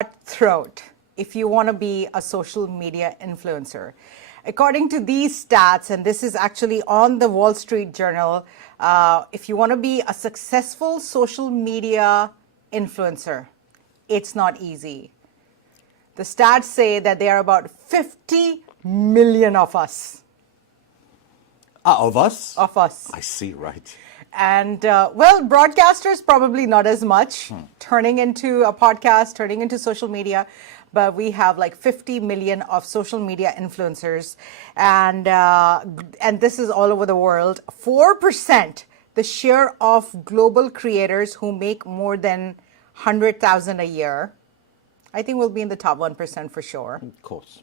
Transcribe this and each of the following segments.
cutthroat if you want to be a social media influencer. According to these stats, and this is actually on the Wall Street Journal, if you want to be a successful social media influencer, it's not easy. The stats say that there are about 50 million of us. Of us? Of us. I see, right. And well, broadcasters probably not as much, turning into a podcast, turning into social media, but we have like 50 million of social media influencers, and this is all over the world. 4%, the share of global creators who make more than 100,000 a year. I think we'll be in the top 1% for sure. Of course.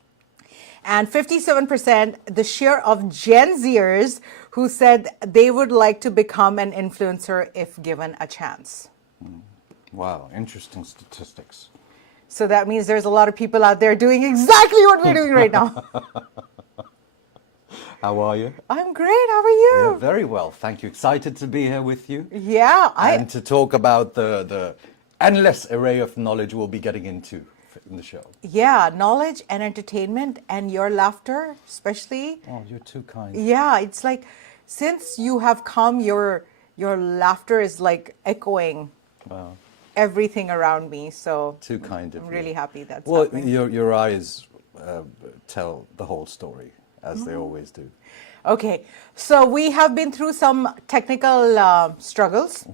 And 57%, the share of Gen Zers who said they would like to become an influencer if given a chance. Wow, interesting statistics. So that means there's a lot of people out there doing exactly what we're doing right now. How are you? I'm great. How are you? Yeah, very well, thank you. Excited to be here with you. Yeah. And to talk about the endless array of knowledge we'll be getting into in the show. Yeah, knowledge and entertainment and your laughter, especially. Oh, you're too kind. Yeah, it's like since you have come, your laughter is like echoing everything around me. So Too kind of I'm you. really happy that's Well, happening. your eyes tell the whole story, as they always do. Okay, so we have been through some technical struggles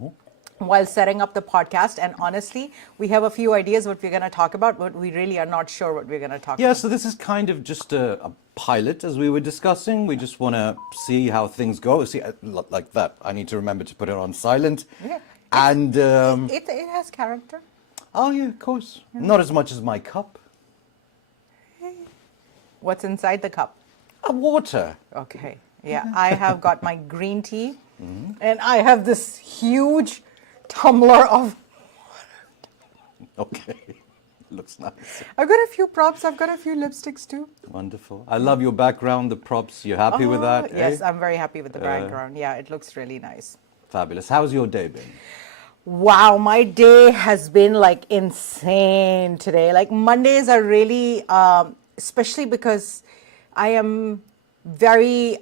while setting up the podcast, and honestly, we have a few ideas what we're going to talk about, but we really are not sure what we're going to talk Yeah, about. so this is kind of just a pilot, as we were discussing. We just want to see how things go. See, like that. I need to remember to put it on silent. Yeah, And it has character. oh yeah, of course. Not as much as my cup. What's inside the cup? Water. Okay, yeah, I have got my green tea, and I have this huge tumbler of. Okay, looks nice. I've got a few props. I've got a few lipsticks too. Wonderful. I love your background, the props. You're happy with that? Yes, eh? I'm very happy with the background. Yeah, it looks really nice. Fabulous. How's your day been? Wow, my day has been like insane today. Like Mondays are really, especially because I am very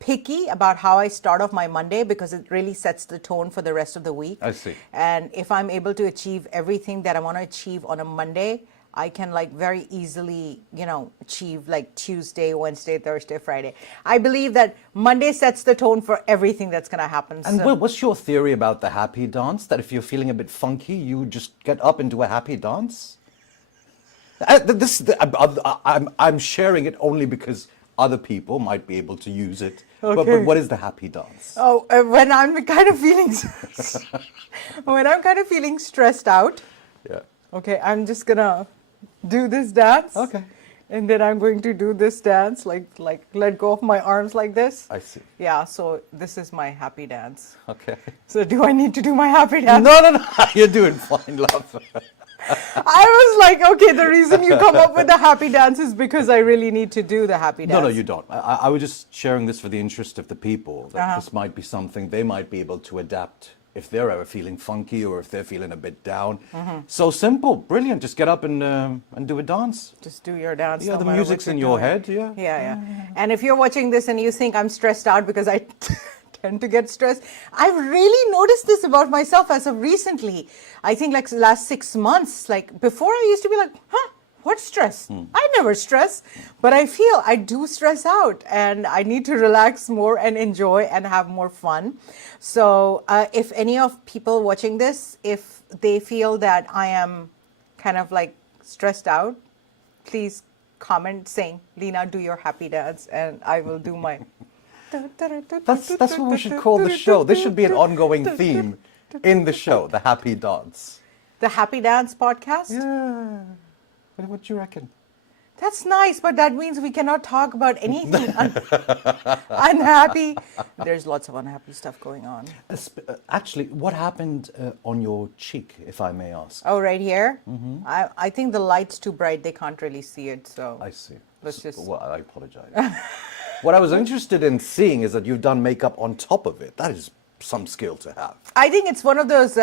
picky about how I start off my Monday because it really sets the tone for the rest of the week. I see. And if I'm able to achieve everything that I want to achieve on a Monday, I can like very easily, achieve like Tuesday, Wednesday, Thursday, Friday. I believe that Monday sets the tone for everything that's going to happen. And So- what's your theory about the happy dance? That if you're feeling a bit funky, you just get up and do a happy dance? I'm sharing it only because other people might be able to use it. But Okay. what is the happy dance? Oh, when I'm kind of feeling stressed out, Yeah. okay, I'm just gonna do this dance. Okay. And then I'm going to do this dance, like let go of my arms like this. I see. Yeah, so this is my happy dance. Okay. So do I need to do my happy dance? No. You're doing fine, love. I was like, okay, the reason you come up with the happy dance is because I really need to do the happy dance. No, you don't. I was just sharing this for the interest of the people, that this might be something they might be able to adapt if they're ever feeling funky or if they're feeling a bit down. So simple, brilliant. Just get up and do a dance. Just do your dance. Yeah, no the matter music's what in you're your doing. head, yeah. Yeah. And if you're watching this and you think I'm stressed out because I tend to get stressed, I've really noticed this about myself as of recently. I think like the last 6 months, like before I used to be like, what stress? I never stress, but I feel I do stress out and I need to relax more and enjoy and have more fun. So if any of people watching this, if they feel that I am kind of like stressed out, please comment saying, Leena, do your happy dance, and I will do my. That's what we should call the show. This should be an ongoing theme in the show, the happy dance. The Happy Dance podcast? Yeah. What do you reckon? That's nice, but that means we cannot talk about anything unhappy. There's lots of unhappy stuff going on. Actually, what happened on your cheek, if I may ask? Oh, right here? I think the light's too bright. They can't really see it, so. I see. Let's just. Well, I apologize. What I was interested in seeing is that you've done makeup on top of it. That is some skill to have. I think it's one of those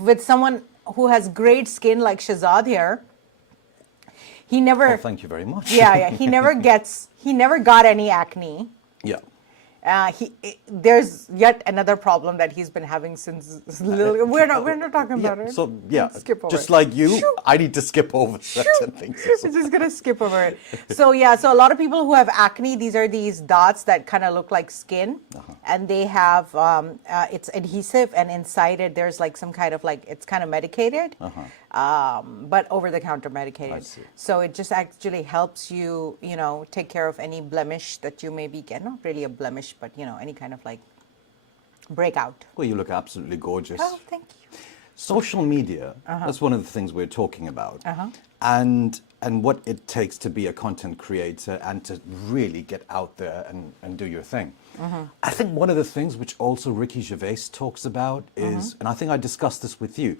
with someone who has great skin like Schehzad here, he never. Oh, thank you very much. Yeah, he never got any acne. Yeah. There's yet another problem that he's been having since little. We're not talking about it. So yeah, skip over just it. like you, I need to skip over certain things. We're just gonna skip over it. So yeah, so a lot of people who have acne, these are these dots that kind of look like skin, and they have it's adhesive, and inside it there's like some kind of like it's kind of medicated, but over-the-counter medicated. I see. So it just actually helps you, take care of any blemish that you maybe get. Not really a blemish, but any kind of like breakout. Well, you look absolutely gorgeous. Oh, thank you. Social media, that's one of the things we're talking about. And what it takes to be a content creator and to really get out there and do your thing. I think one of the things which also Ricky Gervais talks about is, and I think I discussed this with you,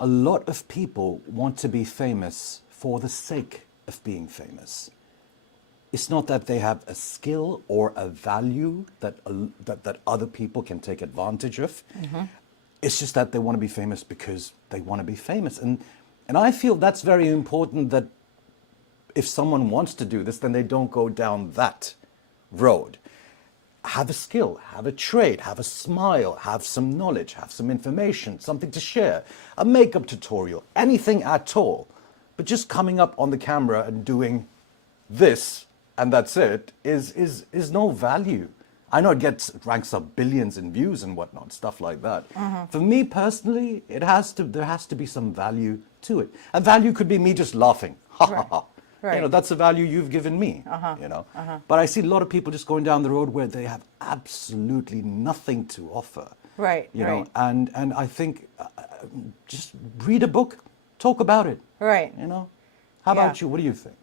a lot of people want to be famous for the sake of being famous. It's not that they have a skill or a value that other people can take advantage of. It's just that they want to be famous because they want to be famous. And I feel that's very important, that if someone wants to do this, then they don't go down that road. Have a skill, have a trade, have a smile, have some knowledge, have some information, something to share, a makeup tutorial, anything at all. But just coming up on the camera and doing this and that's it is no value. I know it ranks up billions in views and whatnot, stuff like that. For me personally, there has to be some value to it. And value could be me just laughing. Ha ha ha. Right. That's the value you've given me. But I see a lot of people just going down the road where they have absolutely nothing to offer. Right. And I think just read a book, talk about it. Right. How about you? What do you think?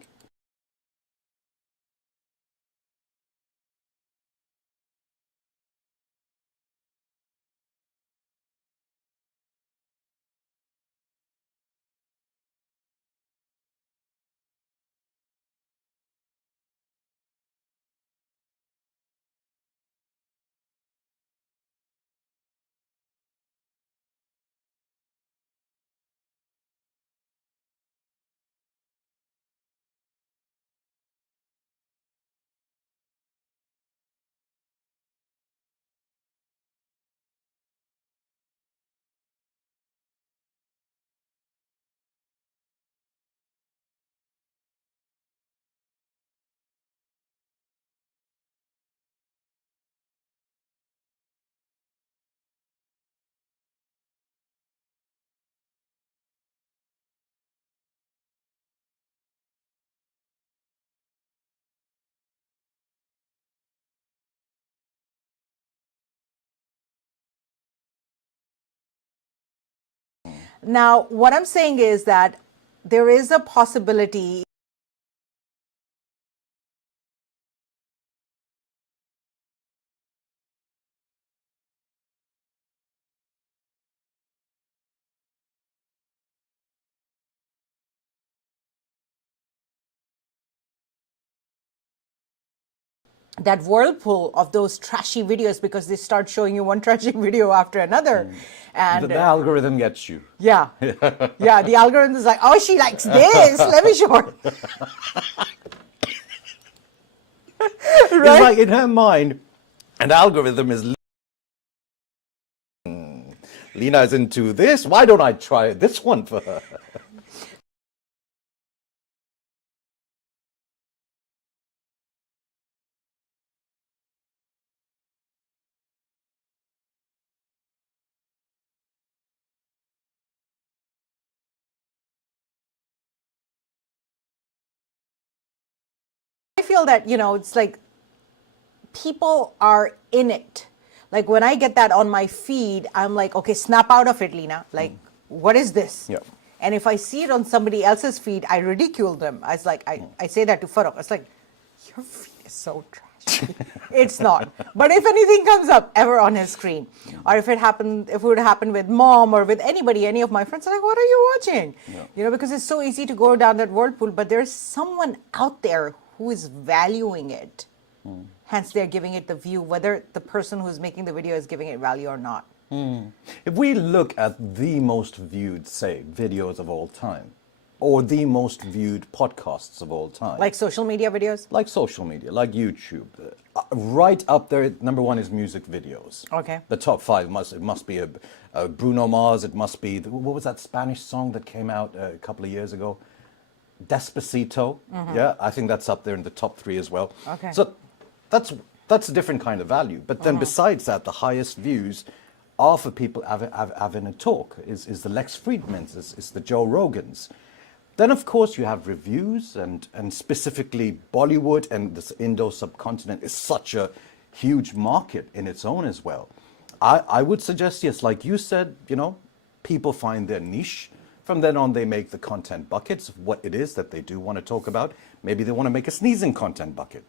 Now, what I'm saying is that there is a possibility that whirlpool of those trashy videos, because they start showing you one trashy video after another. And The algorithm gets you. yeah, the algorithm is like, oh, she likes this. Let me show her. It's like in her mind, an algorithm is Leena is into this. Why don't I try this one for her? I feel that, it's like people are in it. Like when I get that on my feed, I'm like, okay, snap out of it, Leena. Like, what is this? Yeah. And if I see it on somebody else's feed, I ridicule them. I say that to Farooq. It's like, your feed is so trashy. It's not. But if anything comes up ever on his screen, or if it would happen with mom or with anybody, any of my friends, are like, what are you watching? Yeah. Because it's so easy to go down that whirlpool, but there's someone out there who is valuing it. Hence, they're giving it the view, whether the person who's making the video is giving it value or not. If we look at the most viewed, say, videos of all time, or the most viewed podcasts of all time. Like social media videos? Like social media, like YouTube. Right up there, number one is music videos. Okay. The top five must be a Bruno Mars, it must be, what was that Spanish song that came out a couple of years ago? Despacito. Yeah, I think that's up there in the top three as well. Okay. So that's a different kind of value. But then besides that, the highest views are for people having a talk, is the Lex Friedmans, is the Joe Rogans. Then, of course, you have reviews, and specifically Bollywood and this Indo-subcontinent is such a huge market in its own as well. I would suggest, yes, like you said, people find their niche. From then on, they make the content buckets of what it is that they do want to talk about. Maybe they want to make a sneezing content bucket.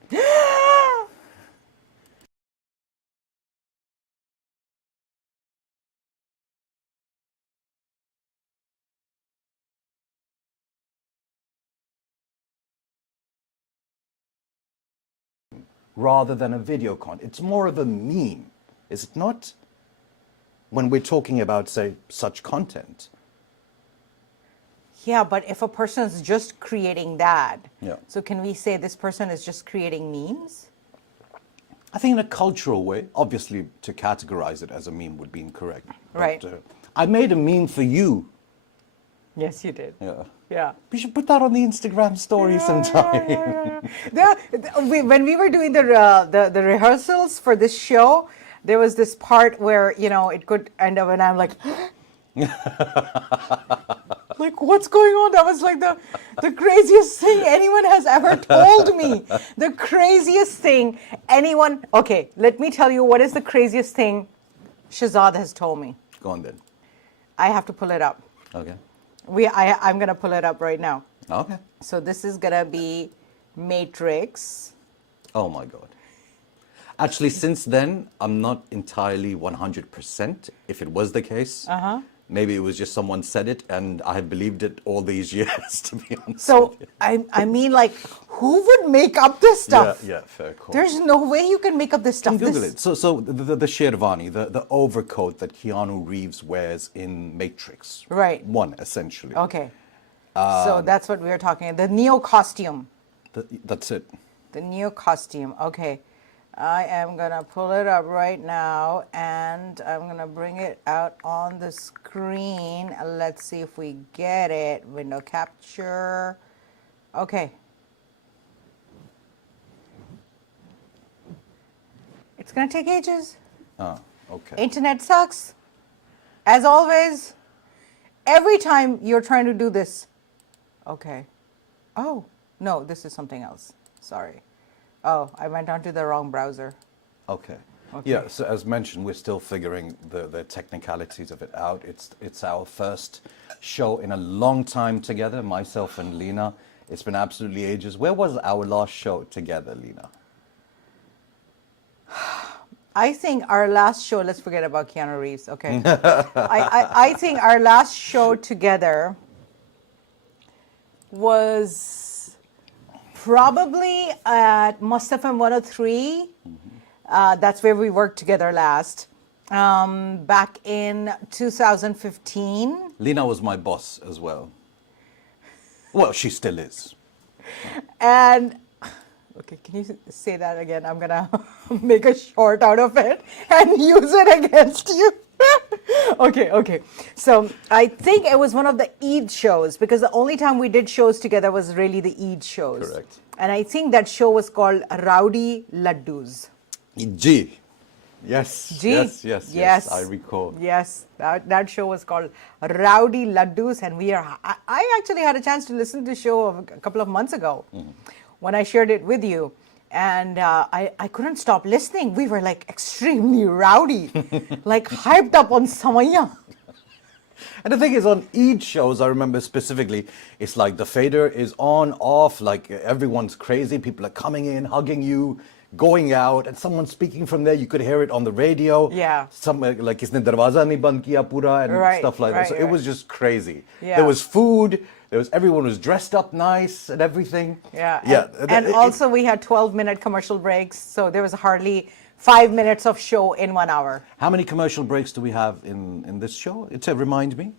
Rather than a video content. It's more of a meme, is it not? When we're talking about, say, such content. Yeah, but if a person is just creating that, Yeah. so can we say this person is just creating memes? I think in a cultural way, obviously to categorize it as a meme would be incorrect. Right. But, I made a meme for you. Yes, you did. Yeah. Yeah. We should put that on the Instagram story sometime. When we were doing the rehearsals for this show, there was this part where it could end up, and I'm like, like what's going on? That was like the craziest thing anyone has ever told me. The craziest thing anyone. Okay, let me tell you what is the craziest thing Schehzad has told me. Go on then. I have to pull it up. Okay. I'm gonna pull it up right now. Okay. So this is gonna be Matrix. Oh my God. Actually, since then, I'm not entirely 100% if it was the case. Maybe it was just someone said it and I have believed it all these years, to be honest. So with you. I mean, like, who would make up this stuff? Yeah, fair call. There's no way you can make up this stuff. Google it. So the Sherwani, the overcoat that Keanu Reeves wears in Matrix. Right. One, essentially. Okay. So that's what we were talking about. The Neo costume. That's it. The Neo costume. Okay. I am going to pull it up right now and I'm going to bring it out on the screen. Let's see if we get it. Window capture. Okay. It's going to take ages. Oh, okay. Internet sucks. As always, every time you're trying to do this. Okay. Oh, no, this is something else. Sorry. Oh, I went onto the wrong browser. Okay. Yeah, so as mentioned, we're still figuring the technicalities of it out. It's our first show in a long time together, myself and Leena. It's been absolutely ages. Where was our last show together, Leena? I think our last show, let's forget about Keanu Reeves, okay? I think our last show together was probably at Mustafa 103. That's where we worked together last. Back in 2015. Leena was my boss as well. Well, she still is. And, okay, can you say that again? I'm going to make a short out of it and use it against you. Okay. So I think it was one of the Eid shows because the only time we did shows together was really the Eid shows. Correct. And I think that show was called Rowdy Laddus. G. Yes. G? Yes. I recall. Yes, that show was called Rowdy Laddus, and I actually had a chance to listen to the show a couple of months ago when I shared it with you. And I couldn't stop listening. We were like extremely rowdy, like hyped up on Samaya. And the thing is, on Eid shows, I remember specifically, it's like the fader is on, off, like everyone's crazy. People are coming in, hugging you, going out, and someone speaking from there. You could hear it on the radio. Yeah. Some like isne darwaza nahi band kiya pura and stuff like that. So it was just crazy. Yeah. There was food. Everyone was dressed up nice and everything. Yeah. And also we had 12-minute commercial breaks, so there was hardly 5 minutes of show in 1 hour. How many commercial breaks do we have in this show? Remind me.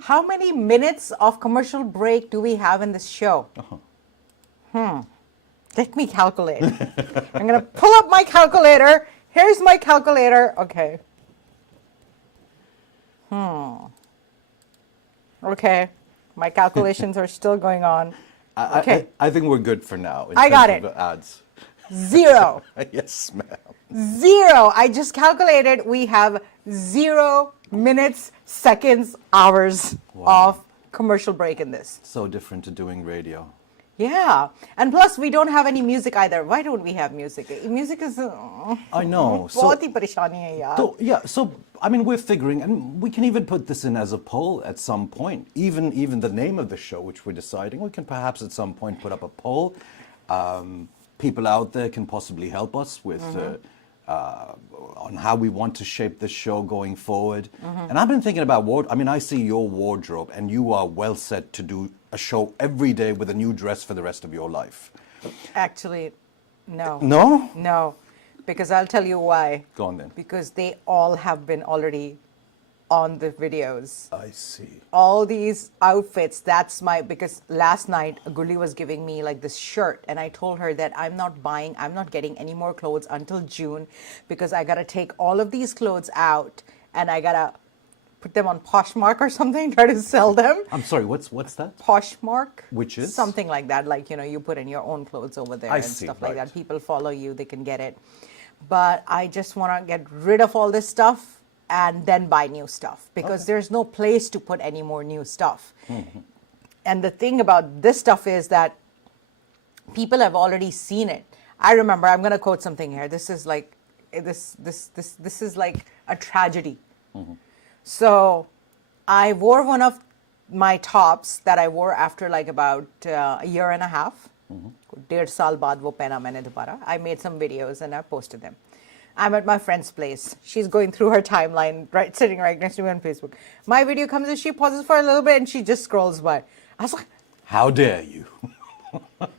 How many minutes of commercial break do we have in this show? Let me calculate. I'm going to pull up my calculator. Here's my calculator. Okay. Okay. My calculations are still going on. Okay. I think we're good for now. I got it. Ads. 0. Yes, ma'am. 0. I just calculated we have 0 minutes, seconds, hours of commercial break in this. So different to doing radio. Yeah. And plus, we don't have any music either. Why don't we have music? Music is... I know. बहुत ही परेशानी है यार. So, I mean, we're figuring, and we can even put this in as a poll at some point. Even the name of the show, which we're deciding, we can perhaps at some point put up a poll. People out there can possibly help us with on how we want to shape this show going forward. And I've been thinking about I see your wardrobe, and you are well set to do a show every day with a new dress for the rest of your life. Actually, no. No? No. Because I'll tell you why. Go on then. Because they all have been already on the videos. I see. All these outfits, because last night Gulli was giving me like this shirt, and I told her that I'm not getting any more clothes until June, because I gotta take all of these clothes out and I gotta put them on Poshmark or something, try to sell them. I'm sorry, what's that? Poshmark. Which is? Something like that, like, you put in your own clothes over there and see, stuff like right. that. People follow you, they can get it. But I just want to get rid of all this stuff and then buy new stuff, because there's no place to put any more new stuff. And the thing about this stuff is that people have already seen it. I remember, I'm going to quote something here. This is like a tragedy. So I wore one of my tops that I wore after like about a year and a half. 1.5 साल बाद वो पहना मैंने दोबारा. I made some videos and I posted them. I'm at my friend's place. She's going through her timeline, sitting right next to me on Facebook. My video comes and she pauses for a little bit and she just scrolls by. I was like, how dare you?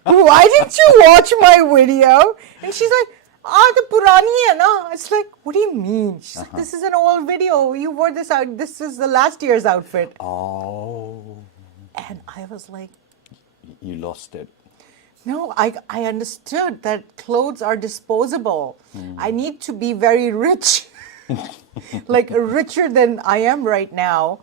why didn't you watch my video? And she's like, the purani hai na. It's like, what do you mean? She's like, this is an old video. You wore this out. This is the last year's outfit. Oh. And I was like, you lost it. no, I understood that clothes are disposable. I need to be very rich, like richer than I am right now,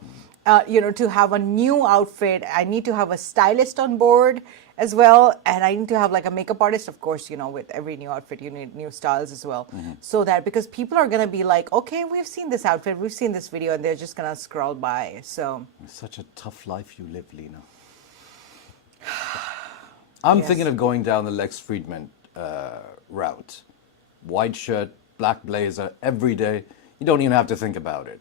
to have a new outfit. I need to have a stylist on board as well. And I need to have like a makeup artist, of course, with every new outfit, you need new styles as well. So that, because people are going to be like, okay, we've seen this outfit, we've seen this video, and they're just going to scroll by. So It's such a tough life you live, Leena. I'm thinking of going down the Lex Friedman route. White shirt, black blazer, every day. You don't even have to think about it.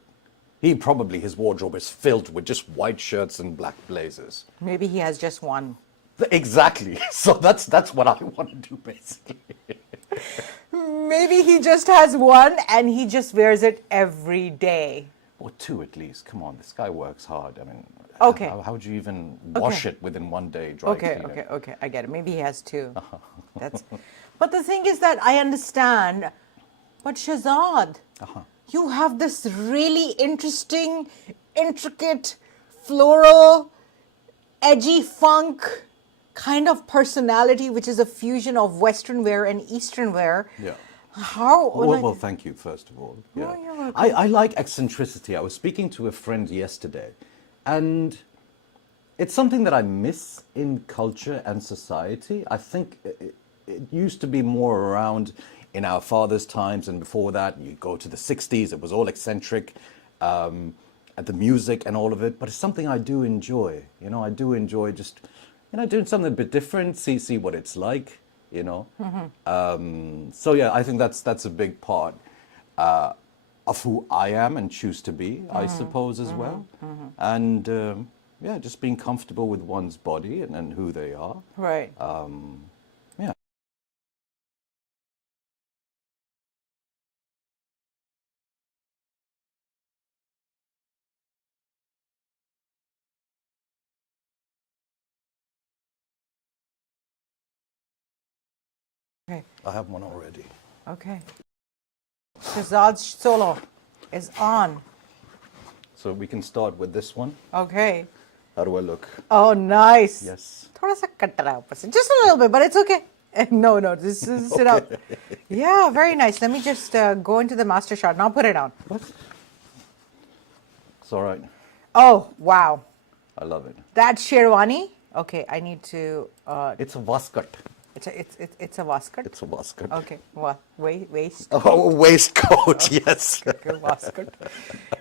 His wardrobe is filled with just white shirts and black blazers. maybe he has just one. Exactly. So that's what I want to do, basically. Maybe he just has one and he just wears it every day. Or two at least. Come on, this guy works hard. I mean, Okay. how would you even wash it within one day? Dry clean it? Okay. I get it. Maybe he has two. But the thing is that I understand. But Schehzad, you have this really interesting, intricate, floral, edgy funk kind of personality, which is a fusion of Western wear and Eastern wear. Yeah. How? Well, thank you, first of all. Yeah. you're welcome. I like eccentricity. I was speaking to a friend yesterday, and it's something that I miss in culture and society. I think it used to be more around in our fathers' times, and before that, you go to the 60s, it was all eccentric, at the music and all of it, but it's something I do enjoy. I do enjoy just, doing something a bit different, see what it's like, So yeah, I think that's a big part of who I am and choose to be, I suppose, as well. And just being comfortable with one's body and who they are. Right. Yeah. Okay. I have one already. Okay. Schehzad's solo is on. So we can start with this one. Okay. How do I look? Oh, nice. Yes. थोड़ा सा cut रहा है ऊपर से. Just a little bit, but it's okay. No, this is sit up. Yeah, very nice. Let me just go into the master shot. Now put it on. What? It's all right. Oh, wow. I love it. That sherwani. Okay, I need to. It's a waskat. It's a waskat. It's a waskat. Okay, waist. Oh, waistcoat, yes. Waskat.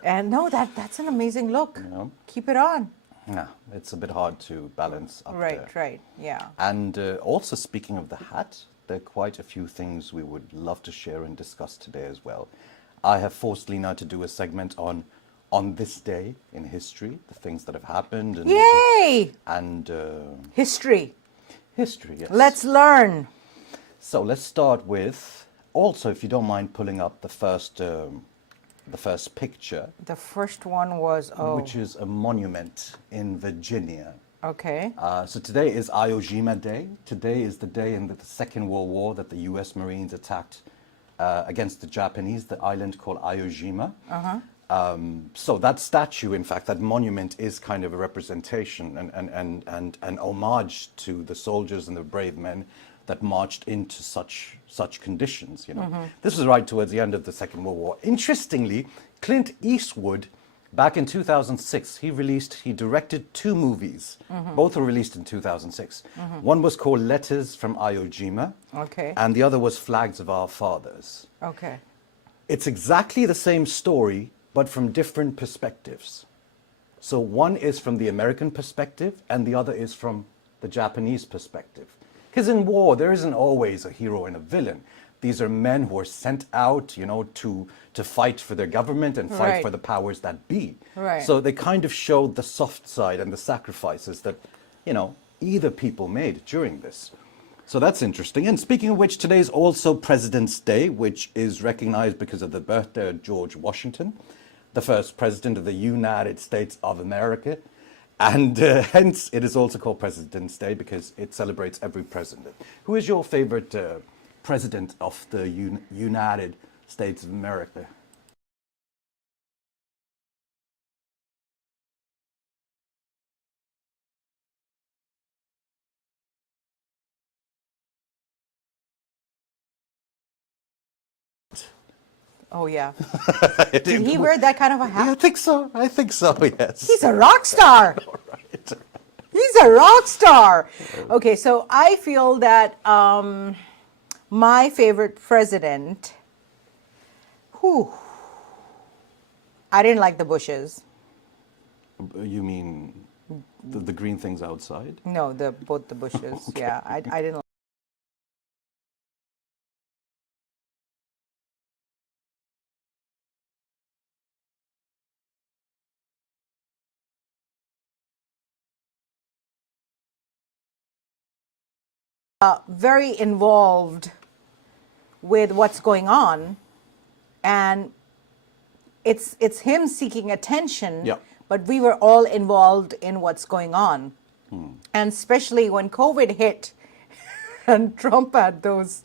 And no, that's an amazing look. Yeah. Keep it on. Yeah, it's a bit hard to balance up Right, there. right, yeah. And also, speaking of the hat, there are quite a few things we would love to share and discuss today as well. I have forced Leena to do a segment on this day in history, the things that have happened. And, Yay! And History. history, yes. Let's learn. So let's start with, also, if you don't mind pulling up the first picture, The first one was, which is a monument in Virginia. okay. So today is Iwo Jima Day. Today is the day in the Second World War that the U.S. Marines attacked against the Japanese, the island called Iwo Jima. So that statue, in fact, that monument is kind of a representation and an homage to the soldiers and the brave men that marched into such conditions. You know, this was right towards the end of the Second World War. Interestingly, Clint Eastwood, back in 2006, he directed 2 movies. Both were released in 2006. One was called Letters from Iwo Jima, Okay. and the other was Flags of Our Fathers. Okay. It's exactly the same story, but from different perspectives. So one is from the American perspective, and the other is from the Japanese perspective. Because in war, there isn't always a hero and a villain. These are men who are sent out, you know, to fight for their government and fight Right. for the powers that be. Right. So they kind of showed the soft side and the sacrifices that, you know, either people made during this. So that's interesting. And speaking of which, today is also President's Day, which is recognized because of the birthday of George Washington, the first president of the United States of America. And hence, it is also called President's Day because it celebrates every president. Who is your favorite president of the United States of America? Oh, yeah. Did he wear that kind of a I hat? think so. I think so, yes. He's a rock star. Right. He's a rock star. Okay, so I feel that my favorite president, I didn't like the Bushes. You mean the green things outside? No, both the Bushes. Okay. Yeah, I didn't like. Very involved with what's going on, and it's him seeking attention. Yeah. But we were all involved in what's going on, and especially when COVID hit, and Trump had those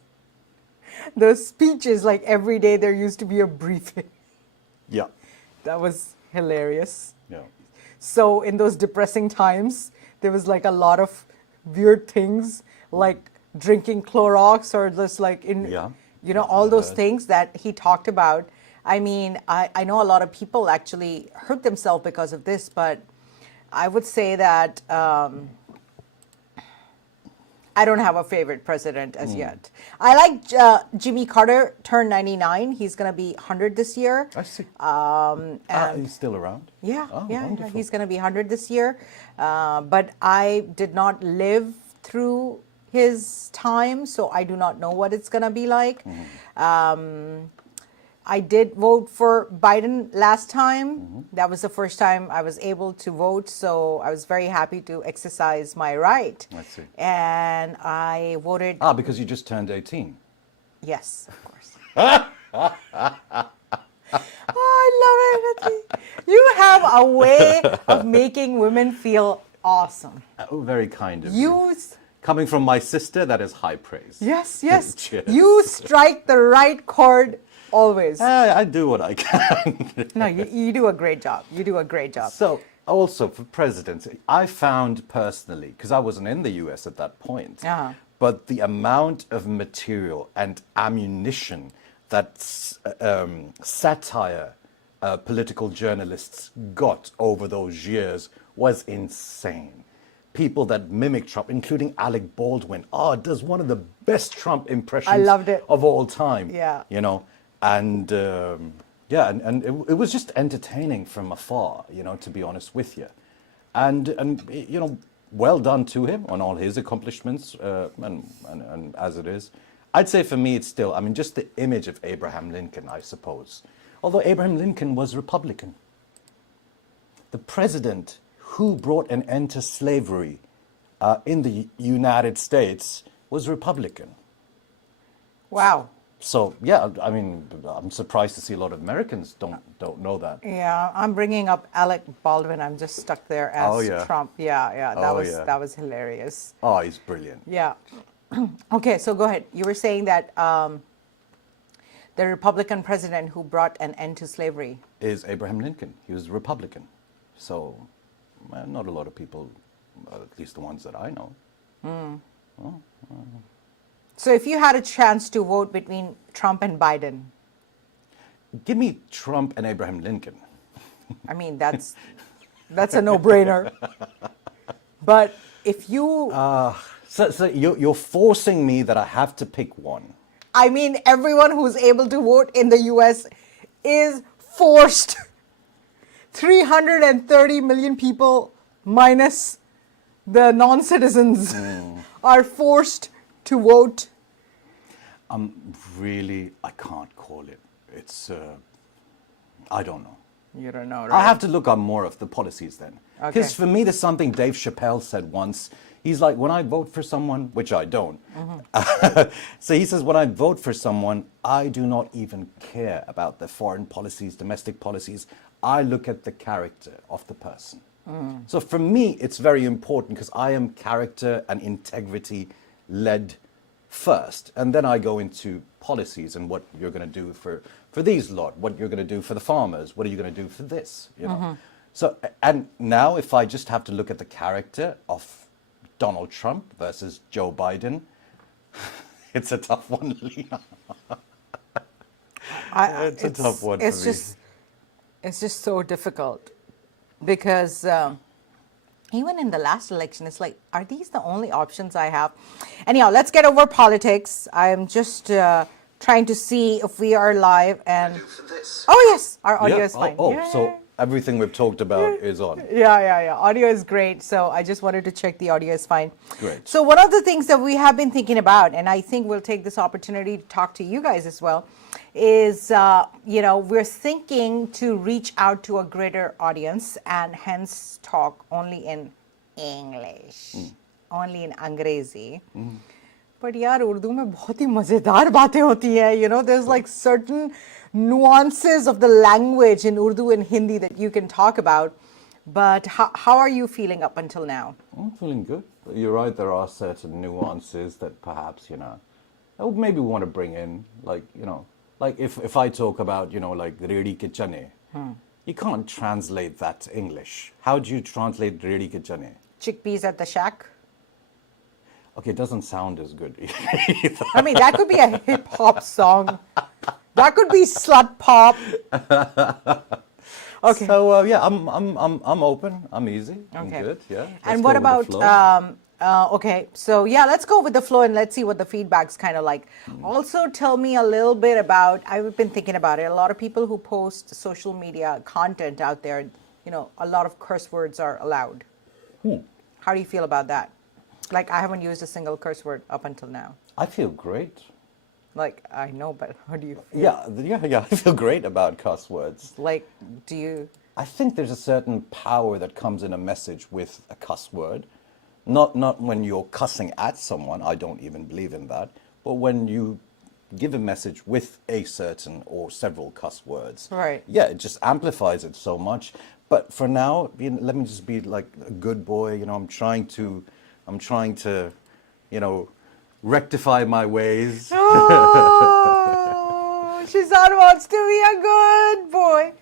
speeches like every day. There used to be a briefing. Yeah. That was hilarious. Yeah. So in those depressing times, there was like a lot of weird things like drinking Clorox or just like Yeah. you know, all those things that he talked about. I mean, I know a lot of people actually hurt themselves because of this, but I would say that I don't have a favorite president as yet. I like Jimmy Carter, turned 99. He's going to be 100 this year. I see. And He's still around? yeah, Oh, yeah, wonderful. he's going to be 100 this year. But I did not live through his time, so I do not know what it's going to be like. I did vote for Biden last time. That was the first time I was able to vote, so I was very happy to exercise my right. I see. And I voted Because you just turned 18. yes, of course. Oh, I love it, Nati. You have a way of making women feel awesome. Oh, very kind of you. You Coming from my sister, that is high praise. Yes, yes. Cheers. You strike the right chord Always. I do what I can. No, you do a great job. You do a great job. So, also for presidents, I found personally, because I wasn't in the US at that point, but the amount of material and ammunition that satire political journalists got over those years was insane. People that mimic Trump, including Alec Baldwin, does one of the best Trump impressions I loved it. of all time. Yeah. You know, and it was just entertaining from afar, you know, to be honest with you. And you know, well done to him on all his accomplishments, and as it is. I'd say for me, it's still, I mean, just the image of Abraham Lincoln, I suppose. Although Abraham Lincoln was Republican. The president who brought an end to slavery in the United States was Republican. Wow. So, yeah, I mean, I'm surprised to see a lot of Americans don't know that. Yeah, I'm bringing up Alec Baldwin. I'm just stuck there as Trump. Yeah, that was hilarious. Oh, he's brilliant. Yeah. Okay, so go ahead. You were saying that the Republican president who brought an end to slavery is Abraham Lincoln. He was a Republican. So, not a lot of people, at least the ones that I know. So if you had a chance to vote between Trump and Biden, Give me Trump and Abraham Lincoln. I mean, that's a no-brainer. But if you... So you're forcing me that I have to pick one. I mean, everyone who's able to vote in the US is forced. 330 million people minus the non-citizens are forced to vote. Really, I can't call it. It's, I don't know. You don't know, right? I have to look up more of the policies then. Okay. Because for me, there's something Dave Chappelle said once. He's like, when I vote for someone, which I don't. So he says, when I vote for someone, I do not even care about their foreign policies, domestic policies. I look at the character of the person. So for me, it's very important because I am character and integrity led first. And then I go into policies and what you're going to do for these lot, what you're going to do for the farmers, what are you going to do for this, you know? So, and now if I just have to look at the character of Donald Trump versus Joe Biden, it's a tough one, Leena. It's a tough one for me. It's just so difficult because even in the last election, it's like, are these the only options I have? Anyhow, let's get over politics. I'm just trying to see if we are live and... Oh, yes, our audio is fine. So everything we've talked about is on. Yeah. Audio is great. So I just wanted to check the audio is fine. Great. So one of the things that we have been thinking about, and I think we'll take this opportunity to talk to you guys as well, is, we're thinking to reach out to a greater audience and hence talk only in English, only in Angrezi. But yaar, Urdu mein bahut hi mazedar baatein hoti hai. You know, there's like certain nuances of the language in Urdu and Hindi that you can talk about. But how are you feeling up until now? I'm feeling good. You're right, there are certain nuances that perhaps, I would maybe want to bring in, like if I talk about, like redi ke chane, you can't translate that to English. How do you translate redi ke chane? Chickpeas at the shack? Okay, it doesn't sound as good either. I mean, that could be a hip hop song. That could be slut pop. Okay. So I'm open. I'm easy. I'm good. Yeah. And what about okay? So yeah, let's go with the flow and let's see what the feedback's kind of like. Also, tell me a little bit about. I've been thinking about it. A lot of people who post social media content out there, a lot of curse words are allowed. How do you feel about that? Like, I haven't used a single curse word up until now. I feel great. Like, I know, but how do you feel? Yeah, I feel great about cuss words. Like, do you... I think there's a certain power that comes in a message with a cuss word. Not when you're cussing at someone, I don't even believe in that, but when you give a message with a certain or several cuss words. Right. Yeah, it just amplifies it so much. But for now, let me just be like a good boy, I'm trying to, rectify my ways. Oh, Schehzad wants to be a good boy.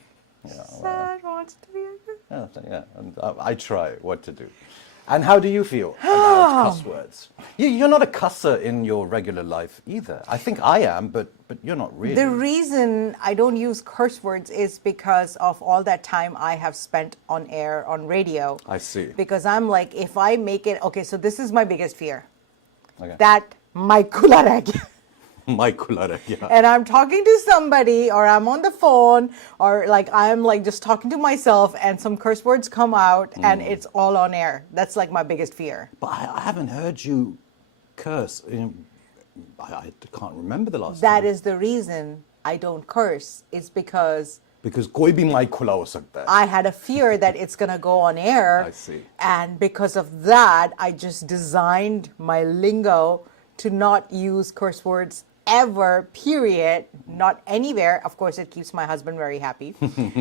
Yeah, Schehzad wants to be a good yeah, and I try what to do. And how do you feel about cuss words? You're not a cusser in your regular life either. I think I am, but you're not really. The reason I don't use curse words is because of all that time I have spent on air, on radio. I see. Because I'm like, if I make it, okay, so this is my biggest fear. Okay. That my kularag. My kularek, yeah. And I'm talking to somebody, or I'm on the phone, or like I'm like just talking to myself, and some curse words come out, and it's all on air. That's like my biggest fear. But I haven't heard you curse. I can't remember the last That time. is the reason I don't curse. It's because कोई भी mic खुला हो सकता है. I had a fear that it's going to go on air. I see. And because of that, I just designed my lingo to not use curse words ever, period, not anywhere. Of course, it keeps my husband very happy.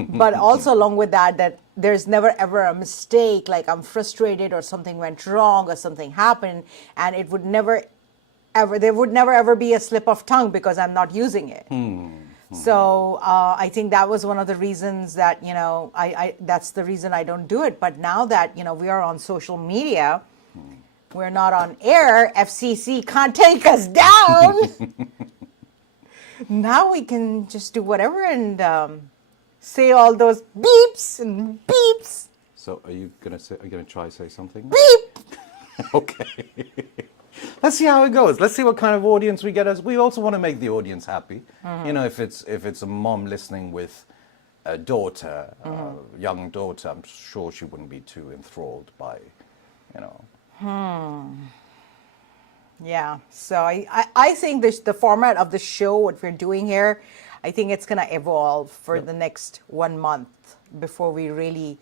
But also along with that, that there's never ever a mistake, like I'm frustrated or something went wrong or something happened, and it would never ever, there would never ever be a slip of tongue because I'm not using it. So I think that was one of the reasons that, you know, that's the reason I don't do it. But now that, you know, we are on social media, we're not on air, FCC can't take us down. Now we can just do whatever and say all those beeps and beeps. So are you gonna try to say something? Beep! Okay. Let's see how it goes. Let's see what kind of audience we get. As we also want to make the audience happy. You know, if it's a mom listening with a daughter, young daughter, I'm sure she wouldn't be too enthralled by, you know. Yeah, so I think the format of the show, what we're doing here, I think it's going to evolve for the next 1 month before we really,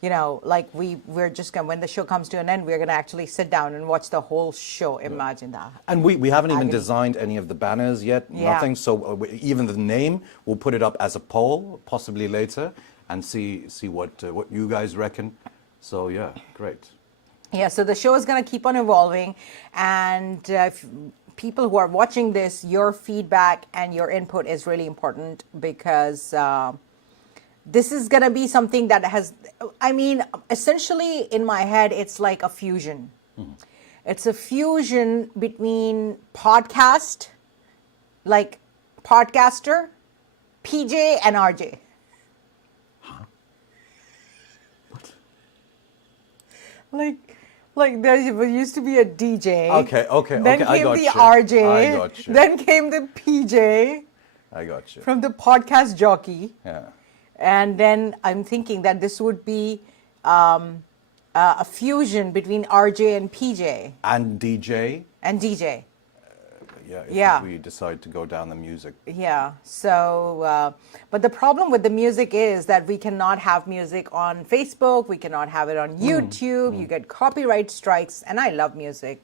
you know, like we're just going to, when the show comes to an end, we're going to actually sit down and watch the whole show. Imagine that. And we haven't even designed any of the banners yet, Yeah. nothing. So even the name, we'll put it up as a poll, possibly later, and see what you guys reckon. So yeah, great. Yeah, so the show is going to keep on evolving, and if people who are watching this, your feedback and your input is really important because this is going to be something that has, I mean, essentially in my head, it's like a fusion. It's a fusion between podcast, like podcaster, PJ, and RJ. Like there used to be a DJ. Okay, Then I came got the you. RJ. I got you. Then came the PJ I got you. from the podcast jockey. Yeah. And then I'm thinking that this would be a fusion between RJ and PJ And DJ. and DJ. Yeah. Yeah. If we decide to go down the music. Yeah. So, but the problem with the music is that we cannot have music on Facebook. We cannot have it on YouTube. You get copyright strikes. And I love music.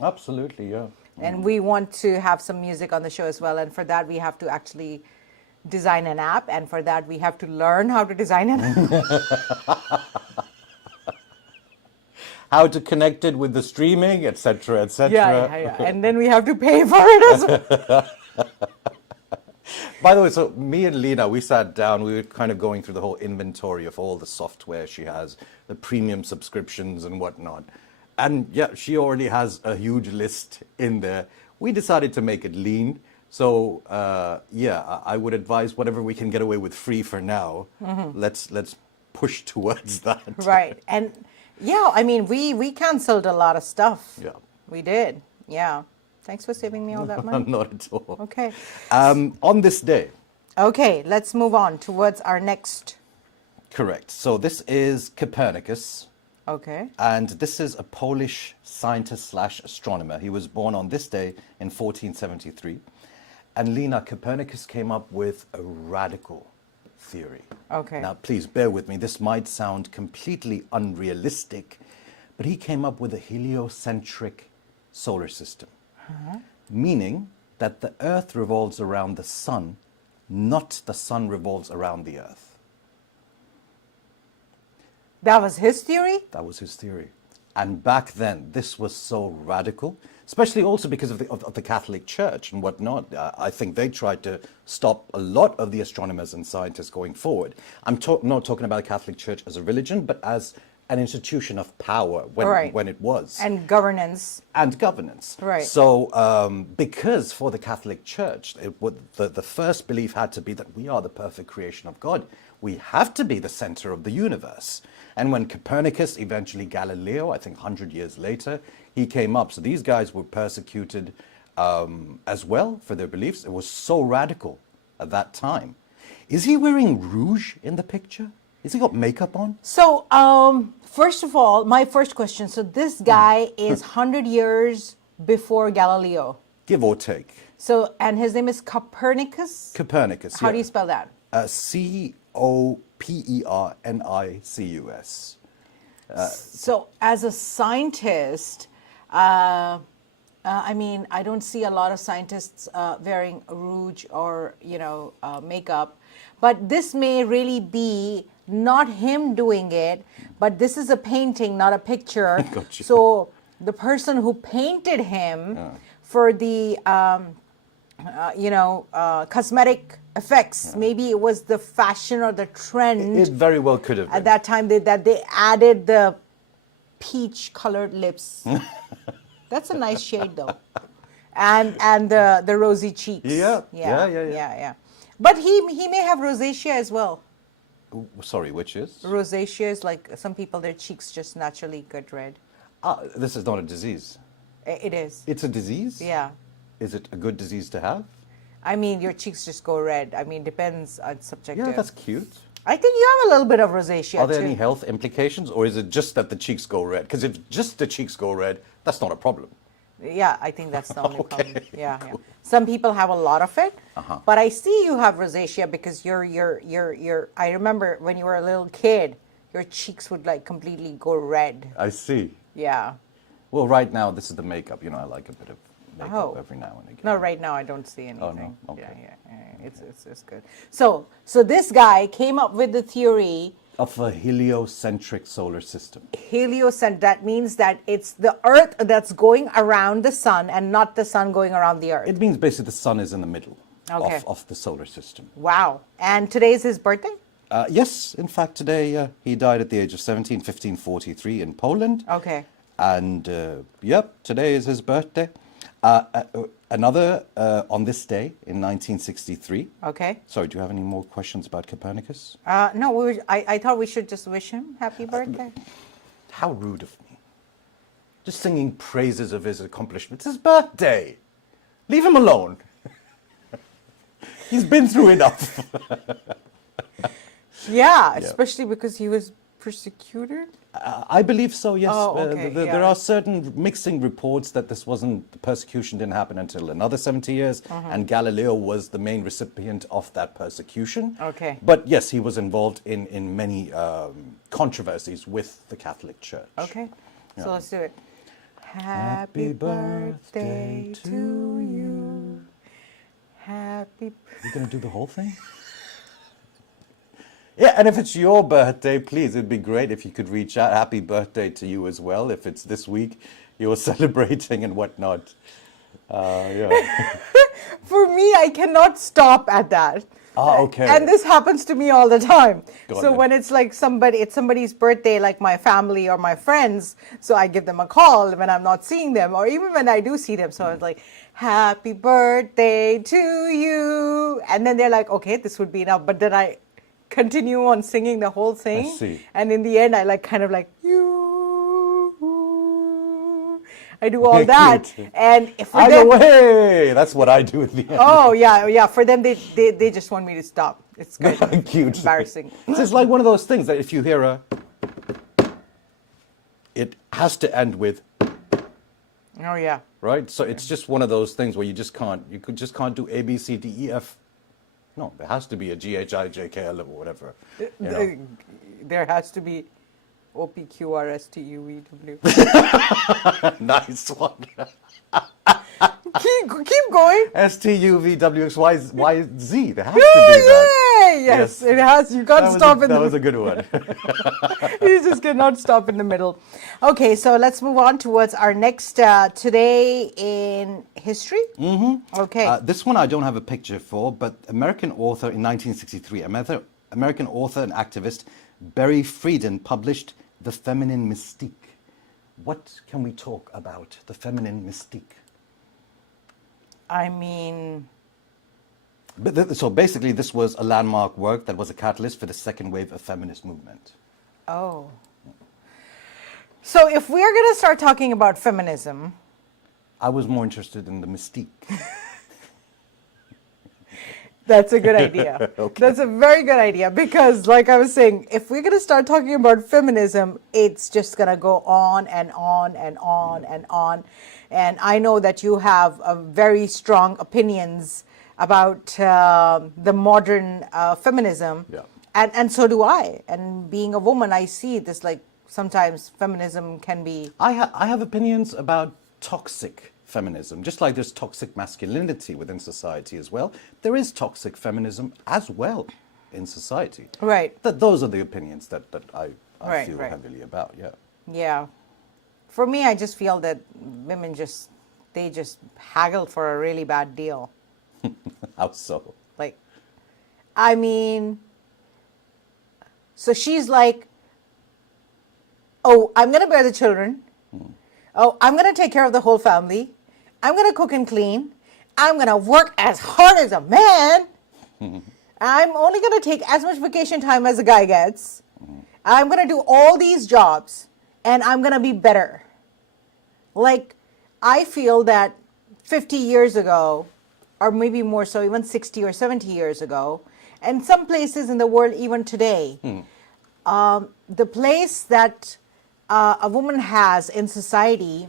Absolutely, yeah. And we want to have some music on the show as well. And for that, we have to actually design an app. And for that, we have to learn how to design an app. How to connect it with the streaming, etc., etc. Yeah. And then we have to pay for it as well. By the way, so me and Leena, we sat down, we were kind of going through the whole inventory of all the software she has, the premium subscriptions and whatnot. And yeah, she already has a huge list in there. We decided to make it lean. So yeah, I would advise whatever we can get away with free for now, let's push towards that. Right. And yeah, I mean, we canceled a lot of stuff. Yeah. We did. Yeah. Thanks for saving me all that money. Not at all. Okay. On this day. Okay, let's move on towards our next. Correct. So this is Copernicus. Okay. And this is a Polish scientist / astronomer. He was born on this day in 1473. And Leena, Copernicus came up with a radical theory. Okay. Now, please bear with me. This might sound completely unrealistic, but he came up with a heliocentric solar system, meaning that the Earth revolves around the sun, not the sun revolves around the Earth. That was his theory? That was his theory. And back then, this was so radical, especially also because of the Catholic Church and whatnot. I think they tried to stop a lot of the astronomers and scientists going forward. I'm not talking about the Catholic Church as a religion, but as an institution of power when it was. And governance. And governance. Right. So because for the Catholic Church, the first belief had to be that we are the perfect creation of God. We have to be the center of the universe. And when Copernicus, eventually Galileo, I think 100 years later, he came up. So these guys were persecuted as well for their beliefs. It was so radical at that time. Is he wearing rouge in the picture? Has he got makeup on? So, first of all, my first question. So this guy is 100 years before Galileo. Give or take. So, and his name is Copernicus? Copernicus, How do you spell that? Copernicus. So, as a scientist, I mean, I don't see a lot of scientists wearing rouge or, makeup. But this may really be not him doing it, but this is a painting, not a picture. Gotcha. So the person who painted him for the, cosmetic effects, maybe it was the fashion or the trend. It very well could have been. At that time, that they added the peach-colored lips. That's a nice shade, though. And the rosy cheeks. Yeah. But he may have rosacea as well. Sorry, which is? Rosacea is like some people, their cheeks just naturally get red. This is not a disease. It is. It's a disease? Yeah. Is it a good disease to have? I mean, your cheeks just go red. I mean, depends on subjective. Yeah, that's cute. I think you have a little bit of rosacea, Are there too. any health implications, or is it just that the cheeks go red? Because if just the cheeks go red, that's not a problem. Yeah, I think that's the only Okay, problem. Yeah. Some people have a lot of it, but I see you have rosacea because you're. I remember when you were a little kid, your cheeks would like completely go red. I see. Yeah. Well, right now, this is the makeup. I like a bit of makeup every now and again. No, right now I don't see anything. Oh, no? Okay. Yeah. It's good. So this guy came up with the theory Of a heliocentric solar system. heliocentric. That means that it's the Earth that's going around the sun and not the sun going around the Earth. It means basically the sun is in the middle Okay. of the solar system. Wow. And today is his birthday? Yes, in fact, today he died at the age of 17, 1543 in Poland. Okay. And today is his birthday. Another on this day in 1963. Okay. Sorry, do you have any more questions about Copernicus? No, I thought we should just wish him happy birthday. How rude of me. Just singing praises of his accomplishments. It's his birthday. Leave him alone. He's been through enough. Yeah, especially because he was persecuted. I believe so, yes. Oh, okay, There are certain mixing reports that this wasn't, the persecution didn't happen until another 70 years, and Galileo was the main recipient of that persecution. Okay. But yes, he was involved in many controversies with the Catholic Church. Okay, so let's do it. Happy birthday to you. Happy. You're going to do the whole thing? Yeah, and if it's your birthday, please, it'd be great if you could reach out. Happy birthday to you as well. If it's this week, you're celebrating and whatnot. For me, I cannot stop at that. Okay. And this happens to me all the time. Got So it. when it's like it's somebody's birthday, like my family or my friends, so I give them a call when I'm not seeing them, or even when I do see them. So I was like, happy birthday to you. And then they're like, okay, this would be enough. But then I continue on singing the whole thing. I see. And in the end, I kind of like, you. I do all that. Cute. And for Either them, way, that's what I do at the end. oh, yeah. For them, they just want me to stop. It's kind of Cute. embarrassing. So it's like one of those things that if you hear it has to end with, Oh, yeah. right? So it's just one of those things where you just can't do A, B, C, D, E, F. No, there has to be a G, H, I, J, K, L, or whatever. You know. There has to be OPQRSTUVW. Nice one. keep going. S, T, U, V, W, X, Y, Z. There has to be that. Yes, it has. You can't stop in that the was a good one. You just cannot stop in the middle. Okay, so let's move on towards our next today in history. Mm-hmm. Okay. This one I don't have a picture for, but American author in 1963, American author and activist Barry Friedan published The Feminine Mystique. What can we talk about the feminine mystique? I mean, So basically, this was a landmark work that was a catalyst for the second wave of feminist movement. oh. So if we're going to start talking about feminism, I was more interested in the mystique. that's a good idea. Okay. That's a very good idea because, like I was saying, if we're going to start talking about feminism, it's just going to go on and on and on and on. And I know that you have very strong opinions about the modern feminism. Yeah. And so do I. And being a woman, I see this like sometimes feminism can be. I have opinions about toxic feminism, just like there's toxic masculinity within society as well. There is toxic feminism as well in society. Right. Those are the opinions that I Right, feel right. heavily about, yeah. Yeah. For me, I just feel that women they just haggle for a really bad deal. How so? Like, I mean, so she's like, oh, I'm going to bear the children. Oh, I'm going to take care of the whole family. I'm going to cook and clean. I'm going to work as hard as a man. I'm only going to take as much vacation time as a guy gets. I'm going to do all these jobs and I'm going to be better. Like, I feel that 50 years ago, or maybe more so, even 60 or 70 years ago, and some places in the world even today, the place that a woman has in society,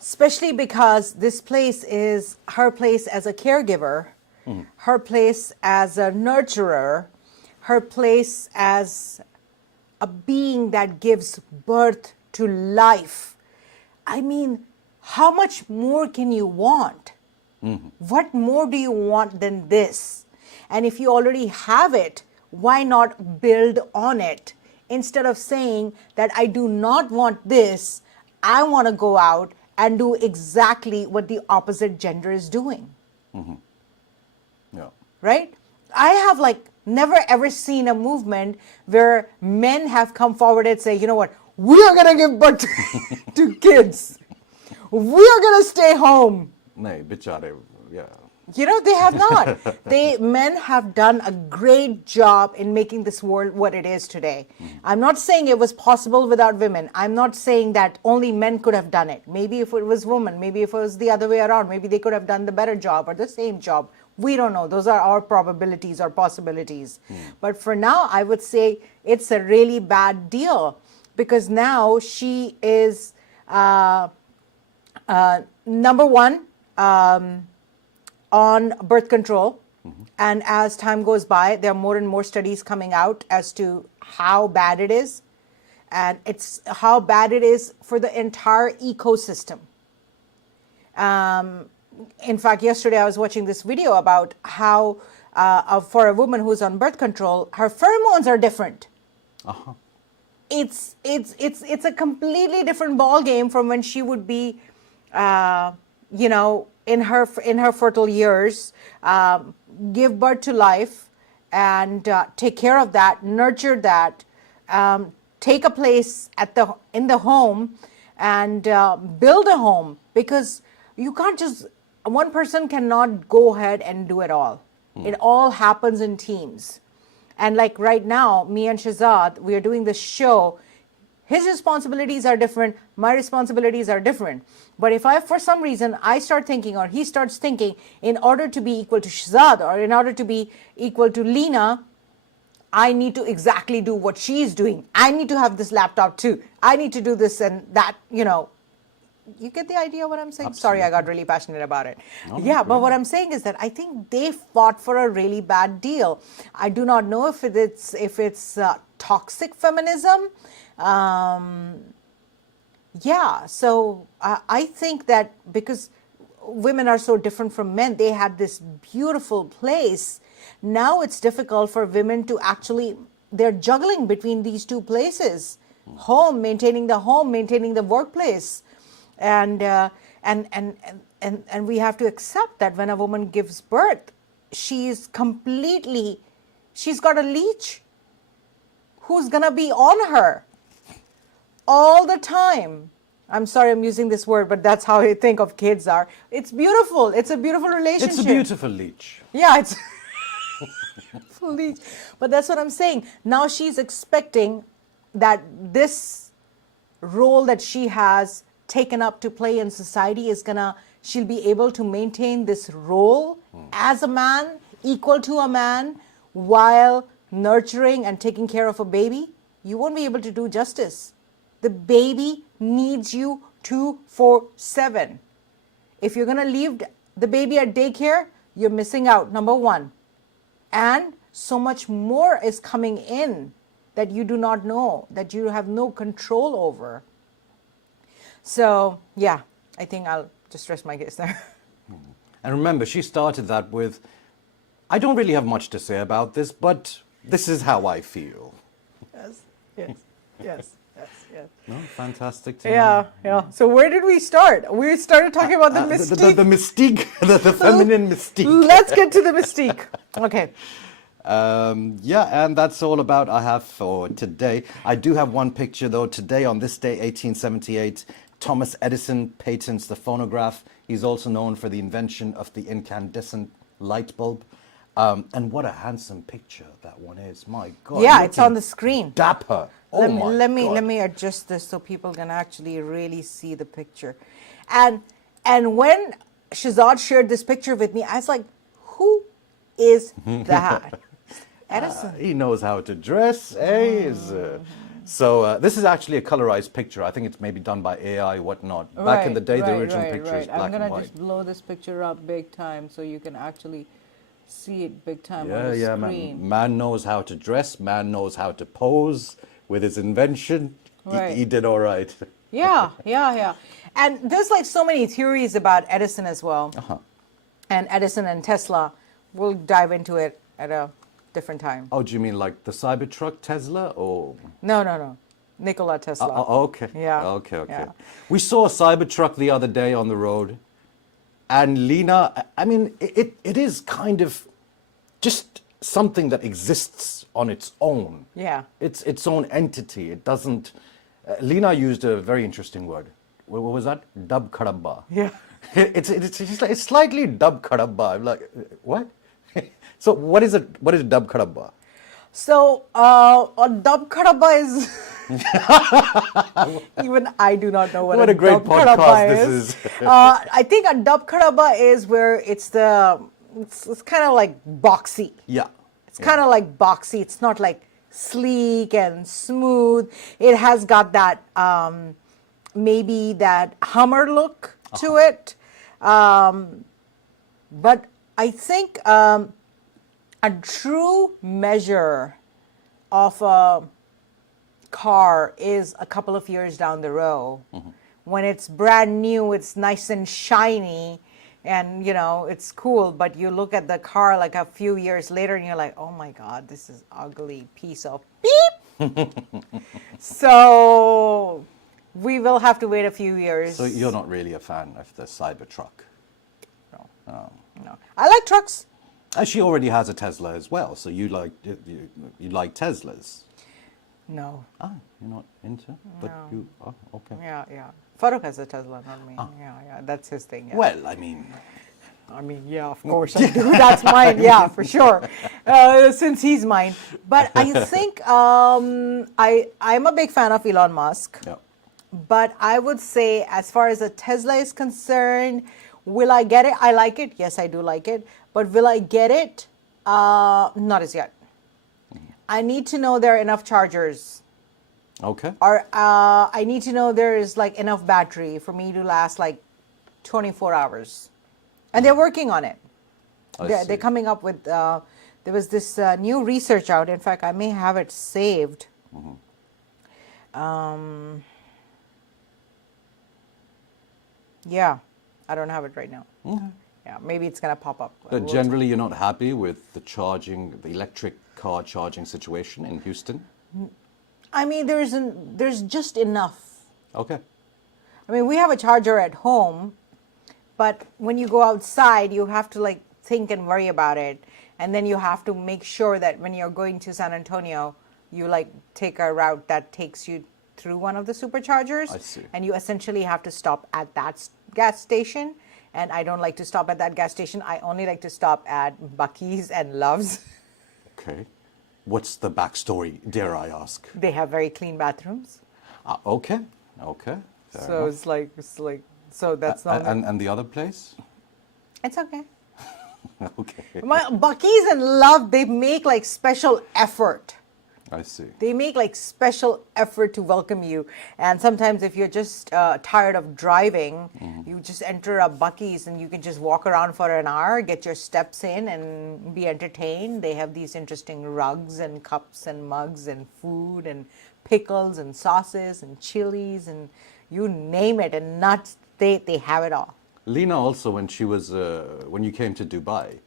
especially because this place is her place as a caregiver, her place as a nurturer, her place as a being that gives birth to life. I mean, how much more can you want? What more do you want than this? And if you already have it, why not build on it? Instead of saying that I do not want this, I want to go out and do exactly what the opposite gender is doing. Yeah. Right? I have like never ever seen a movement where men have come forward and say, you know what, we are going to give birth to kids. We are going to stay home. Nej, bichare, yeah. You know, they have not. Men have done a great job in making this world what it is today. I'm not saying it was possible without women. I'm not saying that only men could have done it. Maybe if it was women, maybe if it was the other way around, maybe they could have done the better job or the same job. We don't know. Those are our probabilities or possibilities. But for now, I would say it's a really bad deal because now she is number one, on birth control. And as time goes by, there are more and more studies coming out as to how bad it is. And it's how bad it is for the entire ecosystem. In fact, yesterday I was watching this video about how for a woman who's on birth control, her pheromones are different. It's a completely different ball game from when she would be, you know, in her fertile years, give birth to life and take care of that, nurture that, take a place in the home and build a home, because you can't just, one person cannot go ahead and do it all. It all happens in teams. And like right now, me and Schehzad, we are doing this show. His responsibilities are different. My responsibilities are different. But if for some reason, I start thinking or he starts thinking, in order to be equal to Schehzad or in order to be equal to Leena, I need to exactly do what she's doing. I need to have this laptop too. I need to do this and that, you know. You get the idea what I'm saying? Absolutely. Sorry, I got really passionate about it. No, Yeah, but brilliant. what I'm saying is that I think they fought for a really bad deal. I do not know if it's toxic feminism. Yeah, so I think that because women are so different from men, they had this beautiful place Now it's difficult for women to actually, they're juggling between these two places, home, maintaining the workplace. And we have to accept that when a woman gives birth, she's got a leech who's going to be on her all the time. I'm sorry I'm using this word, but that's how I think of kids are. It's beautiful. It's a beautiful relationship. It's a beautiful leech. Yeah, it's beautiful leech. But that's what I'm saying. Now she's expecting that this role that she has taken up to play in society she'll be able to maintain this role as a man, equal to a man, while nurturing and taking care of a baby. You won't be able to do justice. The baby needs you 24/7. If you're going to leave the baby at daycare, you're missing out, number one. And so much more is coming in that you do not know, that you have no control over. So, yeah, I think I'll just rest my case there. And remember, she started that with, I don't really have much to say about this, but this is how I feel. Yes. No, fantastic. To know. Yeah. So where did we start? We started talking about the mystique. The mystique, the feminine mystique. Let's get to the mystique. Okay. And that's all about I have for today. I do have one picture, though. Today, on this day, 1878, Thomas Edison patents the phonograph. He's also known for the invention of the incandescent light bulb. And what a handsome picture that one is. My God. Yeah, it's on the screen. Dapper. Oh let me adjust this so people can actually really see the picture. And when Schehzad shared this picture with me, I was like, who is that? Edison. He knows how to dress, eh? So this is actually a colorized picture. I think it's maybe done by AI, whatnot. Back in the day, the original picture is black and white. I'm going to just blow this picture up big time so you can actually see it big time on the screen. Man knows how to dress. Man knows how to pose with his invention. He did all right. Yeah. And there's like so many theories about Edison as well. And Edison and Tesla. We'll dive into it at a different time. Oh, do you mean like the Cybertruck Tesla or? No. Nikola Tesla. Okay. Yeah. Okay. Yeah. We saw a Cybertruck the other day on the road. And Leena, I mean, it is kind of just something that exists on its own. Yeah. It's its own entity. It doesn't... Leena used a very interesting word. What was that? Dub kadabba. Yeah. It's slightly dub kadabba. I'm like, what? So what is dub kadabba? So a dub kadabba is... Even I do not know what a great dub podcast kadabba this is. is. I think a dub kadabba is where it's kind of like boxy. Yeah. It's kind of like boxy. It's not like sleek and smooth. It has got that maybe that Hummer look to it. But I think a true measure of a car is a couple of years down the road. When it's brand new, it's nice and shiny, and it's cool, but you look at the car like a few years later and you're like, oh my God, this is ugly piece of beep. So we will have to wait a few years. So you're not really a fan of the Cybertruck? No. I like trucks. She already has a Tesla as well, so you like Teslas? No. Ah, you're not into? But you, okay. Yeah. Farooq has a Tesla, not me. Yeah, that's his thing. Yeah. Well, I mean, yeah, of course I do. That's mine, yeah, for sure. Since he's mine. But I think I'm a big fan of Elon Musk. yeah. But I would say, as far as a Tesla is concerned, will I get it? I like it. Yes, I do like it. But will I get it? Not as yet. I need to know there are enough chargers. Okay. Or I need to know there is like enough battery for me to last like 24 hours. And they're working on it. They're coming up with, there was this new research out. In fact, I may have it saved. Yeah, I don't have it right now. Yeah, maybe it's gonna pop up. But generally, you're not happy with the electric car charging situation in Houston? I mean, there's just enough. Okay. I mean, we have a charger at home, but when you go outside, you have to like think and worry about it. And then you have to make sure that when you're going to San Antonio, you like take a route that takes you through one of the superchargers. I see. And you essentially have to stop at that gas station. And I don't like to stop at that gas station. I only like to stop at Buc-ee's and Love's. Okay. What's the backstory, dare I ask? They have very clean bathrooms. Okay. Okay. Fair So enough. it's like, so that's not, And the other place? it's okay. Okay. Buc-ee's and Love, they make like special effort. I see. They make like special effort to welcome you. And sometimes if you're just tired of driving, you just enter a Buc-ee's and you can just walk around for an hour, get your steps in and be entertained. They have these interesting rugs and cups and mugs and food and pickles and sauces and chilies and you name it, and nuts, they have it all. Leena also, when she was when you came to Dubai,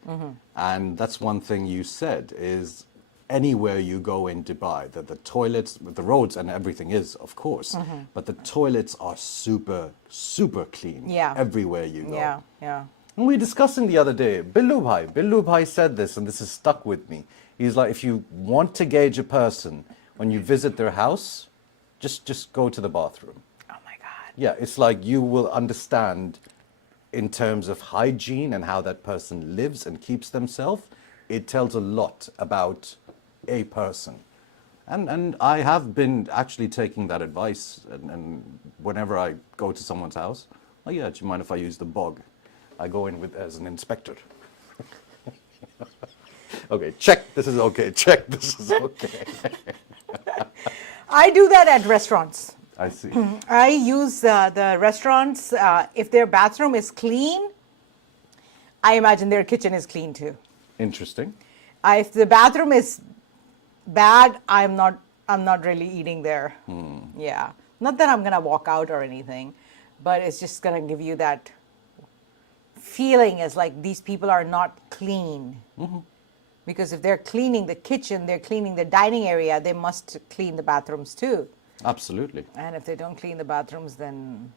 and that's one thing you said is anywhere you go in Dubai, the toilets, the roads and everything is, of course, but the toilets are super, super clean. Yeah. Everywhere you go. Yeah, yeah. And we were discussing the other day, Billu Bhai said this, and this has stuck with me. He's like, if you want to gauge a person when you visit their house, just go to the bathroom. Oh my God. Yeah, it's like you will understand in terms of hygiene and how that person lives and keeps themselves. It tells a lot about a person. And I have been actually taking that advice, and whenever I go to someone's house, oh yeah, do you mind if I use the bog? I go in with as an inspector. Okay, check, this is okay, check, this is okay. I do that at restaurants. I see. I use the restaurants, if their bathroom is clean, I imagine their kitchen is clean too. Interesting. If the bathroom is bad, I'm not really eating there. Yeah. Not that I'm gonna walk out or anything, but it's just gonna give you that feeling as like these people are not clean. Because if they're cleaning the kitchen, they're cleaning the dining area, they must clean the bathrooms too. Absolutely. And if they don't clean the bathrooms, then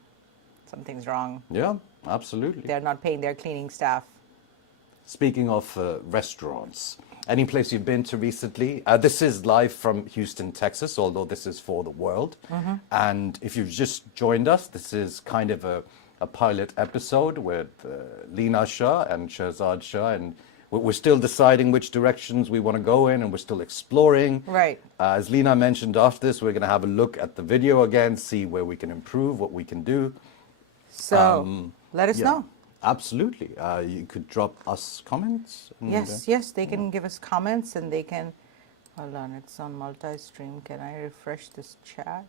something's wrong. Yeah, absolutely. They're not paying their cleaning staff. Speaking of restaurants, any place you've been to recently? This is live from Houston, Texas, although this is for the world. And if you've just joined us, this is kind of a pilot episode with Leena Shah and Schehzad Shah, and we're still deciding which directions we want to go in, and we're still exploring. Right. As Leena mentioned, after this, we're going to have a look at the video again, see where we can improve, what we can do. So let us know. Absolutely. You could drop us comments. And, Yes, they can give us comments and they can, hold on, it's on multi-stream. Can I refresh this chat?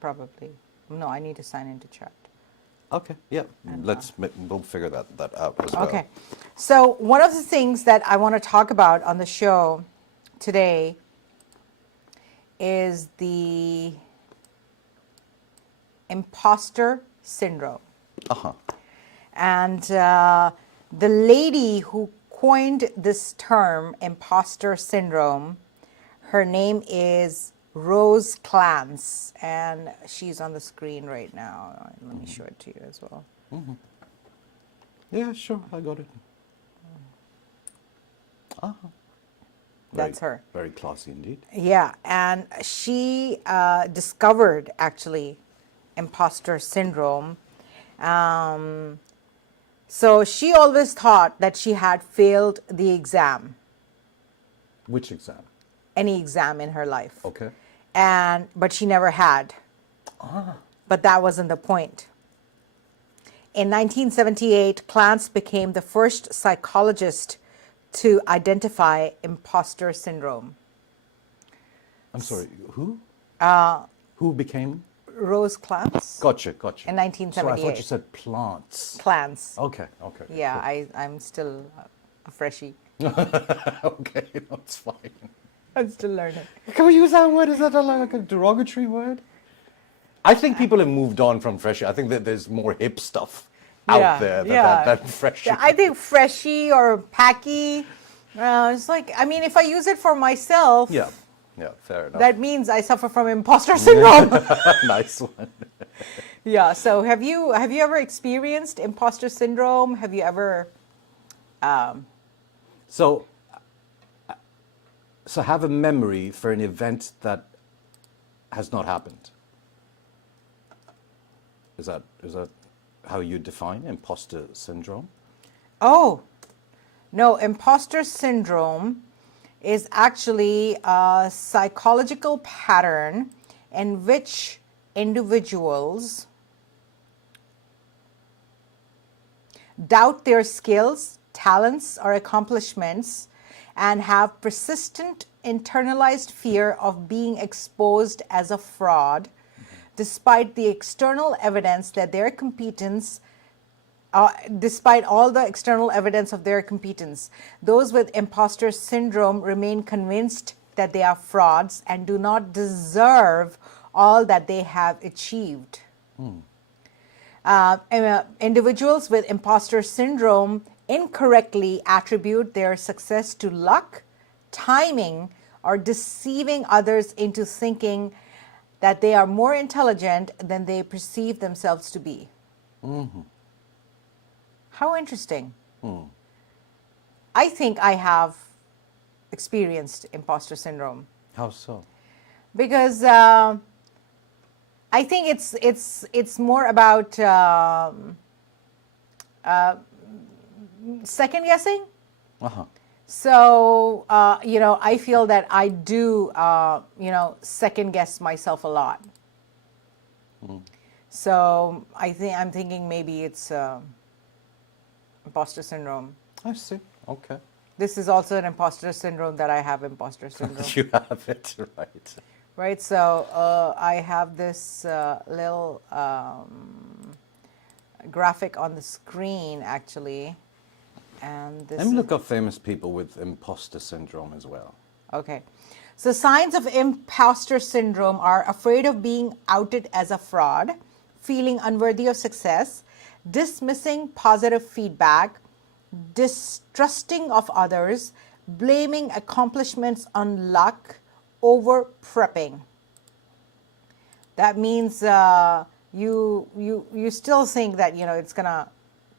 Probably. No, I need to sign into chat. Okay, yeah. We'll figure that out as well. Okay. So one of the things that I want to talk about on the show today is the imposter syndrome. Uh-huh. And the lady who coined this term, imposter syndrome, her name is Rose Clance, and she's on the screen right now. Let me show it to you as well. Yeah, sure, I got it. That's her. Very classy indeed. Yeah, and she discovered actually imposter syndrome. So she always thought that she had failed the exam, Which exam? any exam in her life. Okay. But she never had. But that wasn't the point. In 1978, Clance became the first psychologist to identify imposter syndrome. I'm sorry, who? Who became? Rose Clance? Gotcha. In Sorry, I 1978. thought you said plants. Clance. Okay. Yeah, I'm still a freshie. Okay, no, it's fine. I'm still learning. Can we use that word? Is that like a derogatory word? I think people have moved on from freshie. I think that there's more hip stuff. out there that freshie. Yeah, I think freshy or packy. It's like, I mean, if I use it for myself, Yeah, fair enough. that means I suffer from imposter syndrome. Nice one. Yeah. So have you ever experienced imposter syndrome? Have you ever? So have a memory for an event that has not happened. Is that how you define imposter syndrome? Oh, no, imposter syndrome is actually a psychological pattern in which individuals doubt their skills, talents, or accomplishments and have persistent internalized fear of being exposed as a fraud, despite the external evidence that their competence despite all the external evidence of their competence. Those with imposter syndrome remain convinced that they are frauds and do not deserve all that they have achieved. Individuals with imposter syndrome incorrectly attribute their success to luck, timing, or deceiving others into thinking that they are more intelligent than they perceive themselves to be. How interesting. I think I have experienced imposter syndrome How so? because I think it's more about second guessing. So I feel that I do second guess myself a lot. So I'm thinking maybe it's imposter syndrome. I see. Okay. This is also an imposter syndrome that I have imposter syndrome. You have it, right. Right, so I have this little graphic on the screen actually, and this. Let me look up famous people with imposter syndrome as well. Okay, so signs of imposter syndrome are afraid of being outed as a fraud, feeling unworthy of success, dismissing positive feedback, distrusting of others, blaming accomplishments on luck, over prepping. That means you still think that it's gonna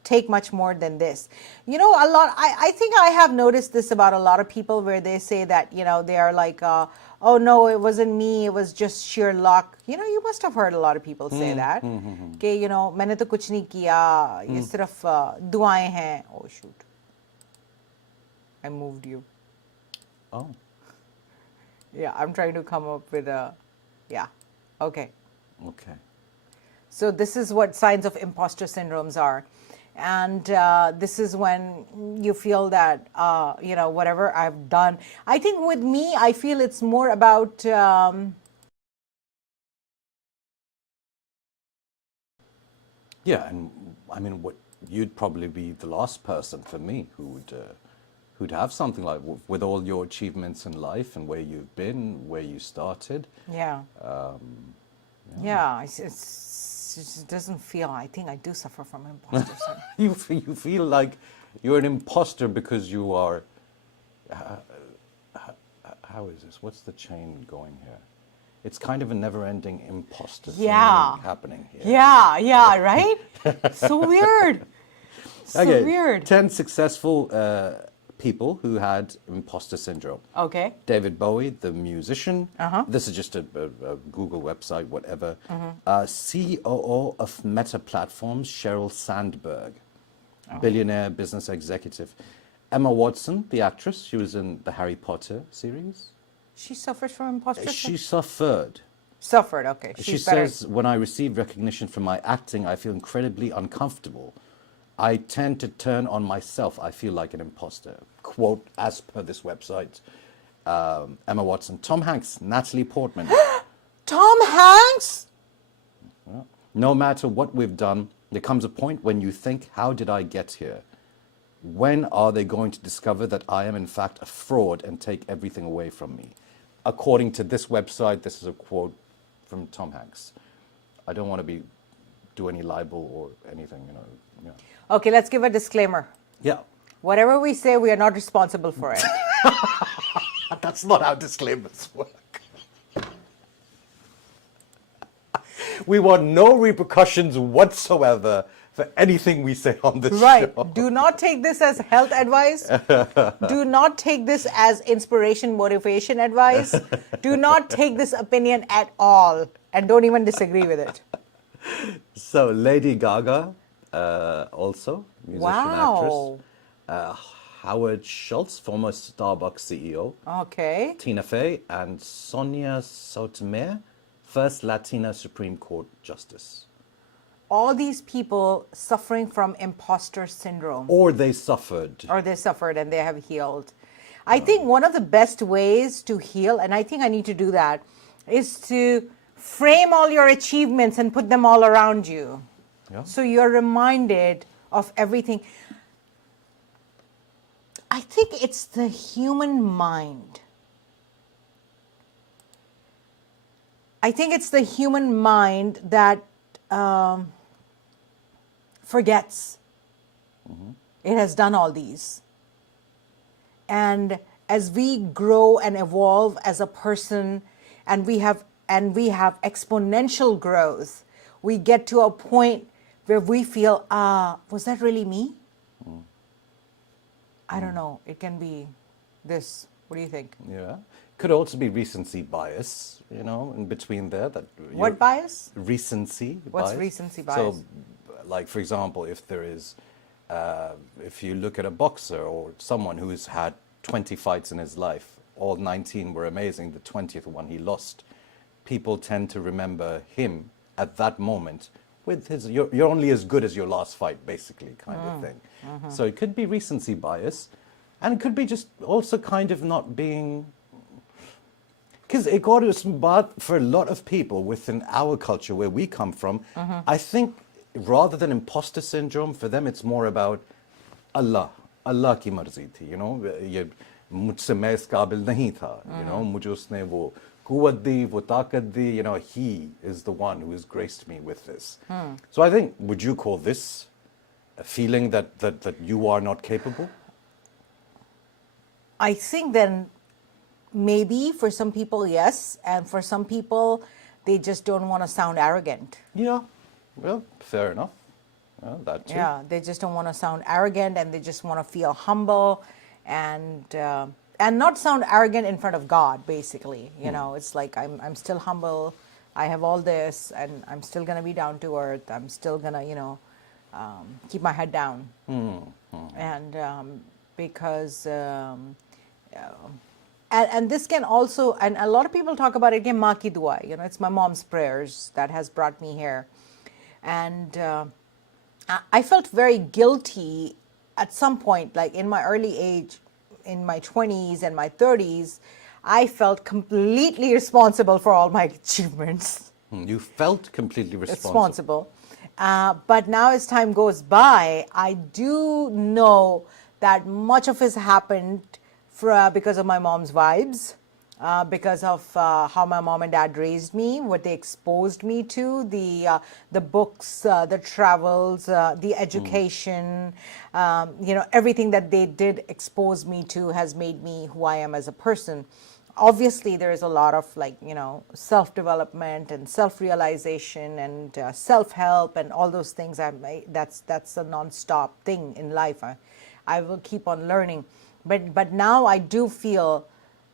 take much more than this. A lot. I think I have noticed this about a lot of people where they say that they are like, oh no, it wasn't me, it was just sheer luck. You must have heard a lot of people say that. कि मैंने तो कुछ नहीं किया, ये सिर्फ दुआएं हैं. Oh shoot, I moved you. Oh. Yeah, I'm trying to come up with a, yeah, okay. Okay. So this is what signs of imposter syndromes are. And this is when you feel that, whatever I've done. I think with me, I feel it's more about, yeah, and I mean, you'd probably be the last person for me who'd have something like, with all your achievements in life and where you've been, where you started. yeah. It just doesn't feel, I think I do suffer from imposter syndrome. You feel like you're an imposter because you are, how is this? What's the chain going here? It's kind of a never-ending imposter thing happening here. Yeah, right? So weird. So weird. 10 successful people who had imposter syndrome. Okay. David Bowie, the musician. This is just a Google website, whatever. COO of Meta Platforms, Sheryl Sandberg. Billionaire business executive. Emma Watson, the actress, she was in the Harry Potter series. She suffers from imposter syndrome? She suffered. Suffered, okay. She says, when I receive recognition for my acting, I feel incredibly uncomfortable. I tend to turn on myself. I feel like an imposter. Quote, as per this website, Emma Watson. Tom Hanks, Natalie Portman. Tom Hanks? No matter what we've done, there comes a point when you think, how did I get here? When are they going to discover that I am in fact a fraud and take everything away from me? According to this website, this is a quote from Tom Hanks. I don't want to be do any libel or anything, you know. Yeah. Okay, let's give a disclaimer. Yeah. Whatever we say, we are not responsible for it. That's not how disclaimers work. We want no repercussions whatsoever for anything we say on this Right. show. Do not take this as health advice. Do not take this as inspiration, motivation advice. Do not take this opinion at all. And don't even disagree with it. So, Lady Gaga, also, musician, Wow. actress. Howard Schultz, former Starbucks CEO. Okay. Tina Fey and Sonia Sotomayor, first Latina Supreme Court Justice. All these people suffering from imposter syndrome. Or they suffered. Or they suffered and they have healed. I think one of the best ways to heal, and I think I need to do that, is to frame all your achievements and put them all around you. Yeah. So you're reminded of everything. I think it's the human mind. I think it's the human mind that forgets it has done all these. And as we grow and evolve as a person, and we have exponential growth, we get to a point where we feel, was that really me? I don't know. It can be this. What do you think? Yeah. Could also be recency bias, you know, in between there. What bias? Recency What's bias. recency bias? So, like, for example, if there is, if you look at a boxer or someone who's had 20 fights in his life, all 19 were amazing, the 20th one he lost, people tend to remember him at that moment with his, you're only as good as your last fight, basically, kind of thing. So it could be recency bias, and it could be just also kind of not being, because for a lot of people within our culture where we come from, I think rather than imposter syndrome, for them it's more about Allah ki marzi thi, you know, ye mujhse main is qabil nahi tha, you know, mujhe usne wo quwwat di, wo taqat di, you know, he is the one who has graced me with this. So I think, would you call this a feeling that you are not capable? I think then maybe for some people, yes. And for some people, they just don't want to sound arrogant. Yeah, well, fair enough. That too. Yeah, they just don't want to sound arrogant, and they just want to feel humble and not sound arrogant in front of God, basically. You know, it's like, I'm still humble. I have all this, and I'm still going to be down to earth. I'm still going to, you know, keep my head down. And because... and this can also, and a lot of people talk about it, maa ki dua, you know, it's my mom's prayers that has brought me here. And I felt very guilty at some point, like in my early age, in my 20s and my 30s, I felt completely responsible for all my achievements. You felt completely responsible. But now as time goes by, I do know that much of it happened because of my mom's vibes, because of how my mom and dad raised me, what they exposed me to, the books, the travels, the education, you know, everything that they did expose me to has made me who I am as a person. Obviously, there is a lot of, like, you know, self-development and self-realization and self-help and all those things. That's a non-stop thing in life. I will keep on learning. But now I do feel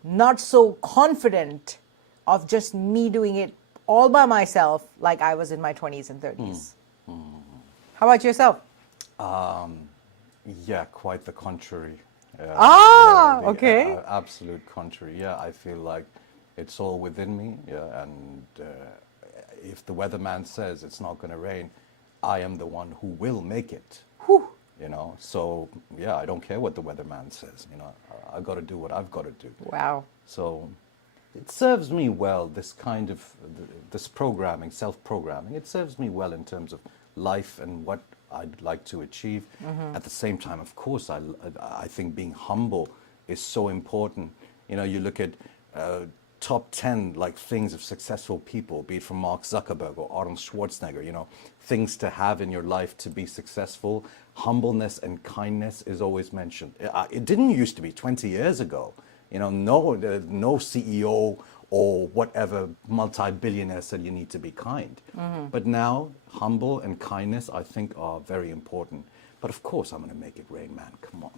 not so confident of just me doing it all by myself like I was in my 20s and 30s. How about yourself? Yeah, quite the contrary. Okay. Absolute contrary. Yeah, I feel like it's all within me. Yeah, and if the weatherman says it's not going to rain, I am the one who will make it. Whew. You know, so yeah, I don't care what the weatherman says. You know, I got to do what I've got to do. Wow. So it serves me well. This kind of this programming, self-programming, it serves me well in terms of life and what I'd like to achieve. At the same time, of course, I think being humble is so important. You know, you look at top 10 like things of successful people, be it from Mark Zuckerberg or Arnold Schwarzenegger, you know, things to have in your life to be successful, humbleness and kindness is always mentioned. It didn't used to be 20 years ago. You know, no CEO or whatever multi-billionaire said you need to be kind. But now, humble and kindness, I think, are very important. But of course, I'm going to make it rain, man. Come on.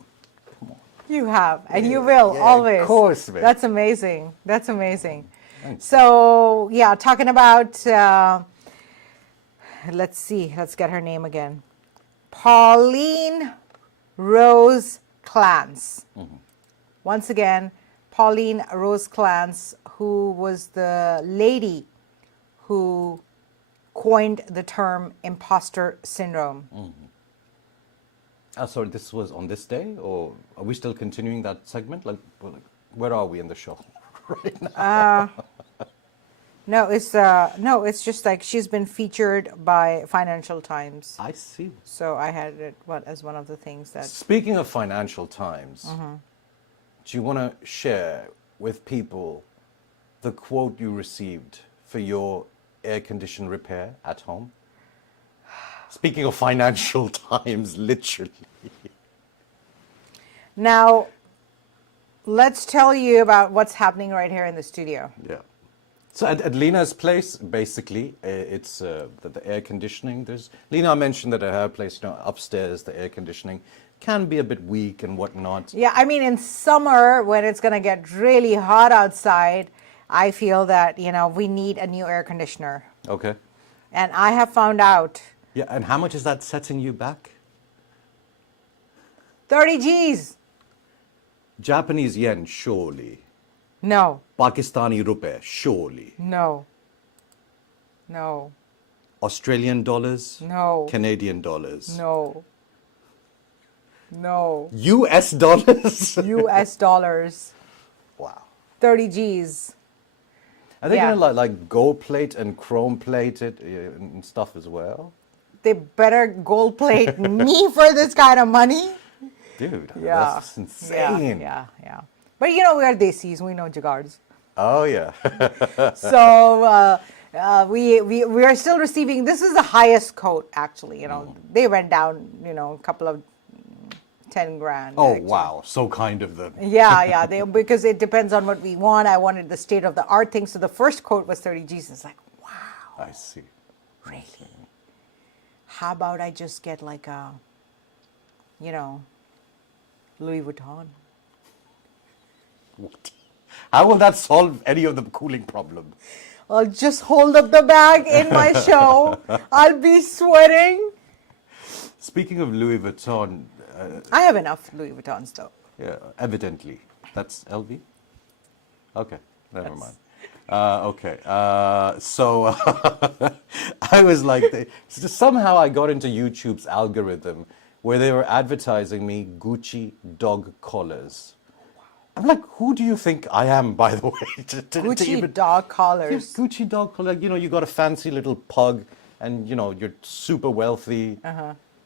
Come on. You have, and you will, yeah, always. Of course, man. That's amazing. That's amazing. Thanks. So, yeah, talking about, let's see, let's get her name again. Pauline Rose Clance. Once again, Pauline Rose Clance, who was the lady who coined the term imposter syndrome. Sorry, this was on this day, or are we still continuing that segment? Like, where are we in the show right now? No, it's just like she's been featured by Financial Times. I see. So I had it as one of the things that. Speaking of Financial Times, do you want to share with people the quote you received for your air condition repair at home? Speaking of Financial Times, literally. Now, let's tell you about what's happening right here in the studio. Yeah. So at Leena's place, basically, it's the air conditioning. Leena mentioned that at her place, you know, upstairs, the air conditioning can be a bit weak and whatnot. Yeah, I mean, in summer, when it's going to get really hot outside, I feel that, you know, we need a new air conditioner. Okay. And I have found out. Yeah, and how much is that setting you back? 30 G's. Japanese yen, surely. No. Pakistani rupee, surely. No. No. Australian dollars? No. Canadian dollars? No. No. US dollars? US dollars. Wow. 30 G's. Are they Yeah. going to like gold plate and chrome plate it and stuff as well? They better gold plate me for this kind of money. Dude, Yeah. that's insane. Yeah. But you know, we are desis, we know Jagards. Oh, yeah. So we are still receiving, this is the highest quote actually, you know, they went down, you know, a couple of 10 grand. Oh, actually. wow. So kind of them. Yeah, because it depends on what we want. I wanted the state of the art thing. So the first quote was 30 G's. It's like, wow, I see. really? How about I just get like a, you know, Louis Vuitton? What? How will that solve any of the cooling problem? I'll just hold up the bag in my show. I'll be sweating. Speaking of Louis Vuitton, I have enough Louis Vuittons though. yeah, evidently. That's LV? Okay, never Yes. mind. Okay, so I was like, somehow I got into YouTube's algorithm where they were advertising me Gucci dog collars. I'm like, who do you think I am, by the way? to Gucci even- dog collars. Yes, Gucci dog collar. You know, you got a fancy little pug, and you know you're super wealthy,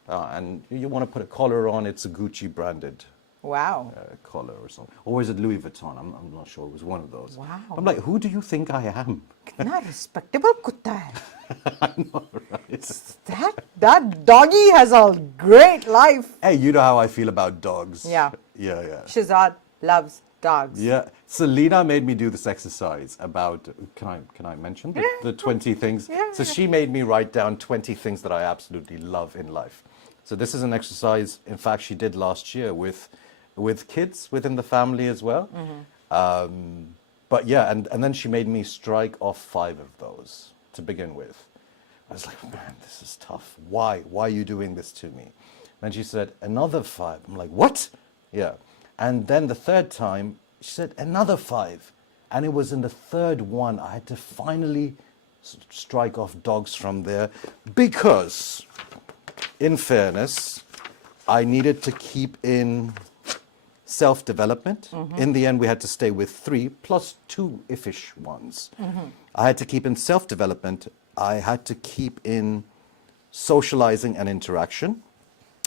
and you want to put a collar on. It's a Gucci branded Wow. collar or something, or is it Louis Vuitton? I'm not sure. It was one of those. Wow. I'm like, who do you think I am? Kitna respectable kutta hai. I know, right? That doggy has a great life. Hey, you know how I feel about dogs. Yeah. Yeah. Shehzad loves dogs. Yeah. So Leena made me do this exercise about, can I mention the 20 things? Yeah, So she made me write down 20 things that I absolutely love in life. So this is an exercise, in fact, she did last year with kids within the family as well. But yeah, and then she made me strike off 5 of those to begin with. I was like, man, this is tough. Why? Why are you doing this to me? Then she said, another 5. I'm like, what? Yeah. And then the third time, she said, another 5. And it was in the third one, I had to finally strike off dogs from there because, in fairness, I needed to keep in self-development. In the end, we had to stay with 3 plus 2 iffish ones. I had to keep in self-development. I had to keep in socializing and interaction.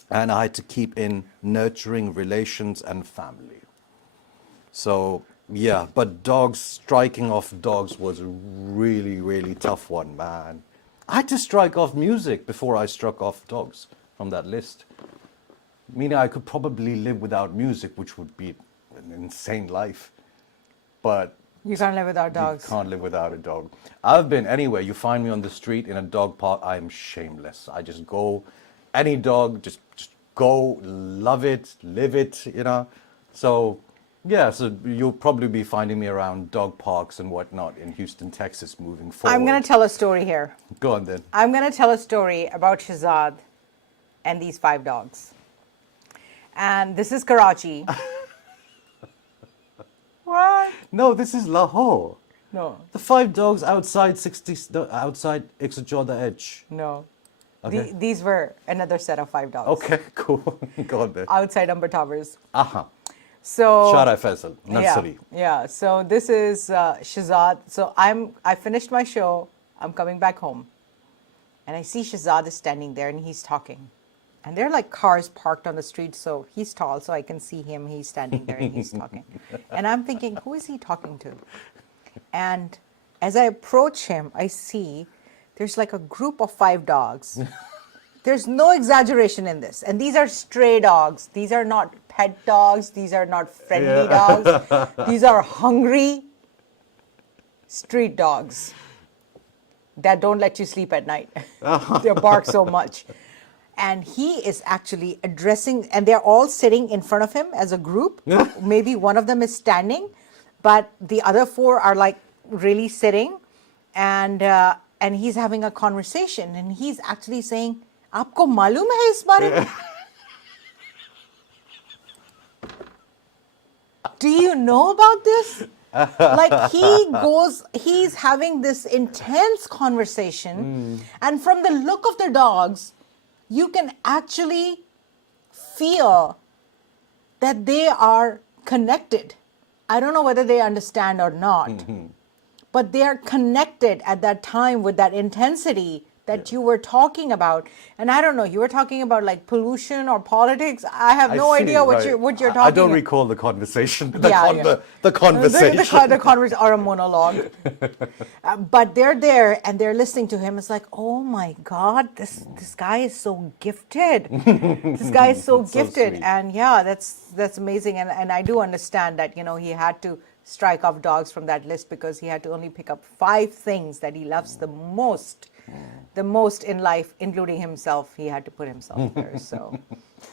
And I had to keep in nurturing relations and family. So Yeah, but dogs, striking off dogs was a really, really tough one, man. I had to strike off music before I struck off dogs from that list. Meaning I could probably live without music, which would be an insane life. But You can't live without you dogs. can't live without a dog. I've been anywhere. You find me on the street in a dog park, I'm shameless. I just go, any dog, just go, love it, live it, you know. So, yeah, so you'll probably be finding me around dog parks and whatnot in Houston, Texas moving forward. I'm going to tell a story here. Go on then. I'm going to tell a story about Shehzad and these 5 dogs. And this is Karachi. What? No, this is Lahore. No, The 5 dogs outside outside Schehzad Edge. no. Okay. These were another set of 5 dogs. Okay, cool. Go on then. Outside Umber Towers. Aha. So Shara Faisal, nursery. Yeah. So this is Shehzad. So I finished my show. I'm coming back home, and I see Shehzad is standing there and he's talking, and there are like cars parked on the street. So he's tall, so I can see him. He's standing there and he's talking, and I'm thinking, who is he talking to? And as I approach him, I see there's like a group of 5 dogs. There's no exaggeration in this. And these are stray dogs. These are not pet dogs. These are not friendly dogs. These are hungry street dogs that don't let you sleep at night. They bark so much. And he is actually addressing, and they're all sitting in front of him as a group. Maybe one of them is standing, but the other 4 are like really sitting. And he's having a conversation, and he's actually saying, "Aapko मालूम है इस बारे में?" Do you know about this? Like he's having this intense conversation, and from the look of the dogs, you can actually feel that they are connected. I don't know whether they understand or not, but they are connected at that time with that intensity that you were talking about. And I don't know, you were talking about like pollution or politics. I have no idea what you're talking I don't about. recall the conversation. The The conversation. the conversation or a monologue. But they're there and they're listening to him. It's like, oh my God, this guy is so gifted. This guy is so That's so gifted. sweet. And yeah, that's amazing. And I do understand that, he had to strike off dogs from that list because he had to only pick up 5 things that he loves the most in life, including himself. He had to put himself there. So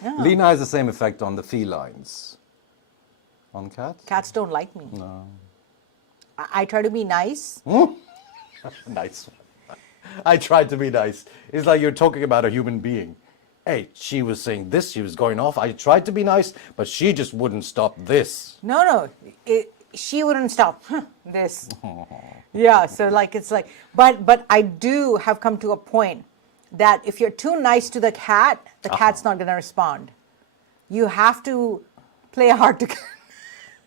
yeah. Leena has the same effect on the felines. On cats? Cats don't like me. No. I try to be nice. Nice. I tried to be nice. It's like you're talking about a human being. Hey, she was saying this, she was going off. I tried to be nice, but she just wouldn't stop this. No. She wouldn't stop this. Yeah, so like it's like, but I do have come to a point that if you're too nice to the cat's not going to respond. You have to play hard to get.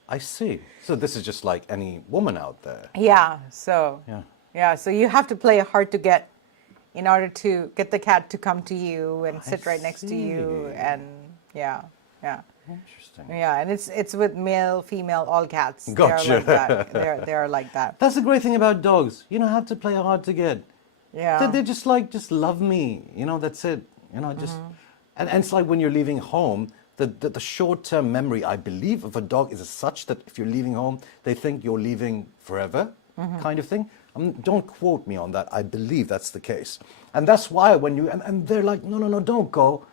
I see. So this is just like any woman out there. Yeah, so so you have to play hard to get in order to get the cat to come to you and sit right next to you, see. and yeah. Interesting. Yeah, and it's with male, female, all cats. Gotcha. They're like that. They're like that. That's the great thing about dogs. You don't have to play hard to get. Yeah. They're just like, just love me. That's it. Just, and it's like when you're leaving home, the short-term memory, I believe, of a dog is such that if you're leaving home, they think you're leaving forever, kind of thing. Don't quote me on that. I believe that's the case. And that's why when you, and they're like, no, don't go,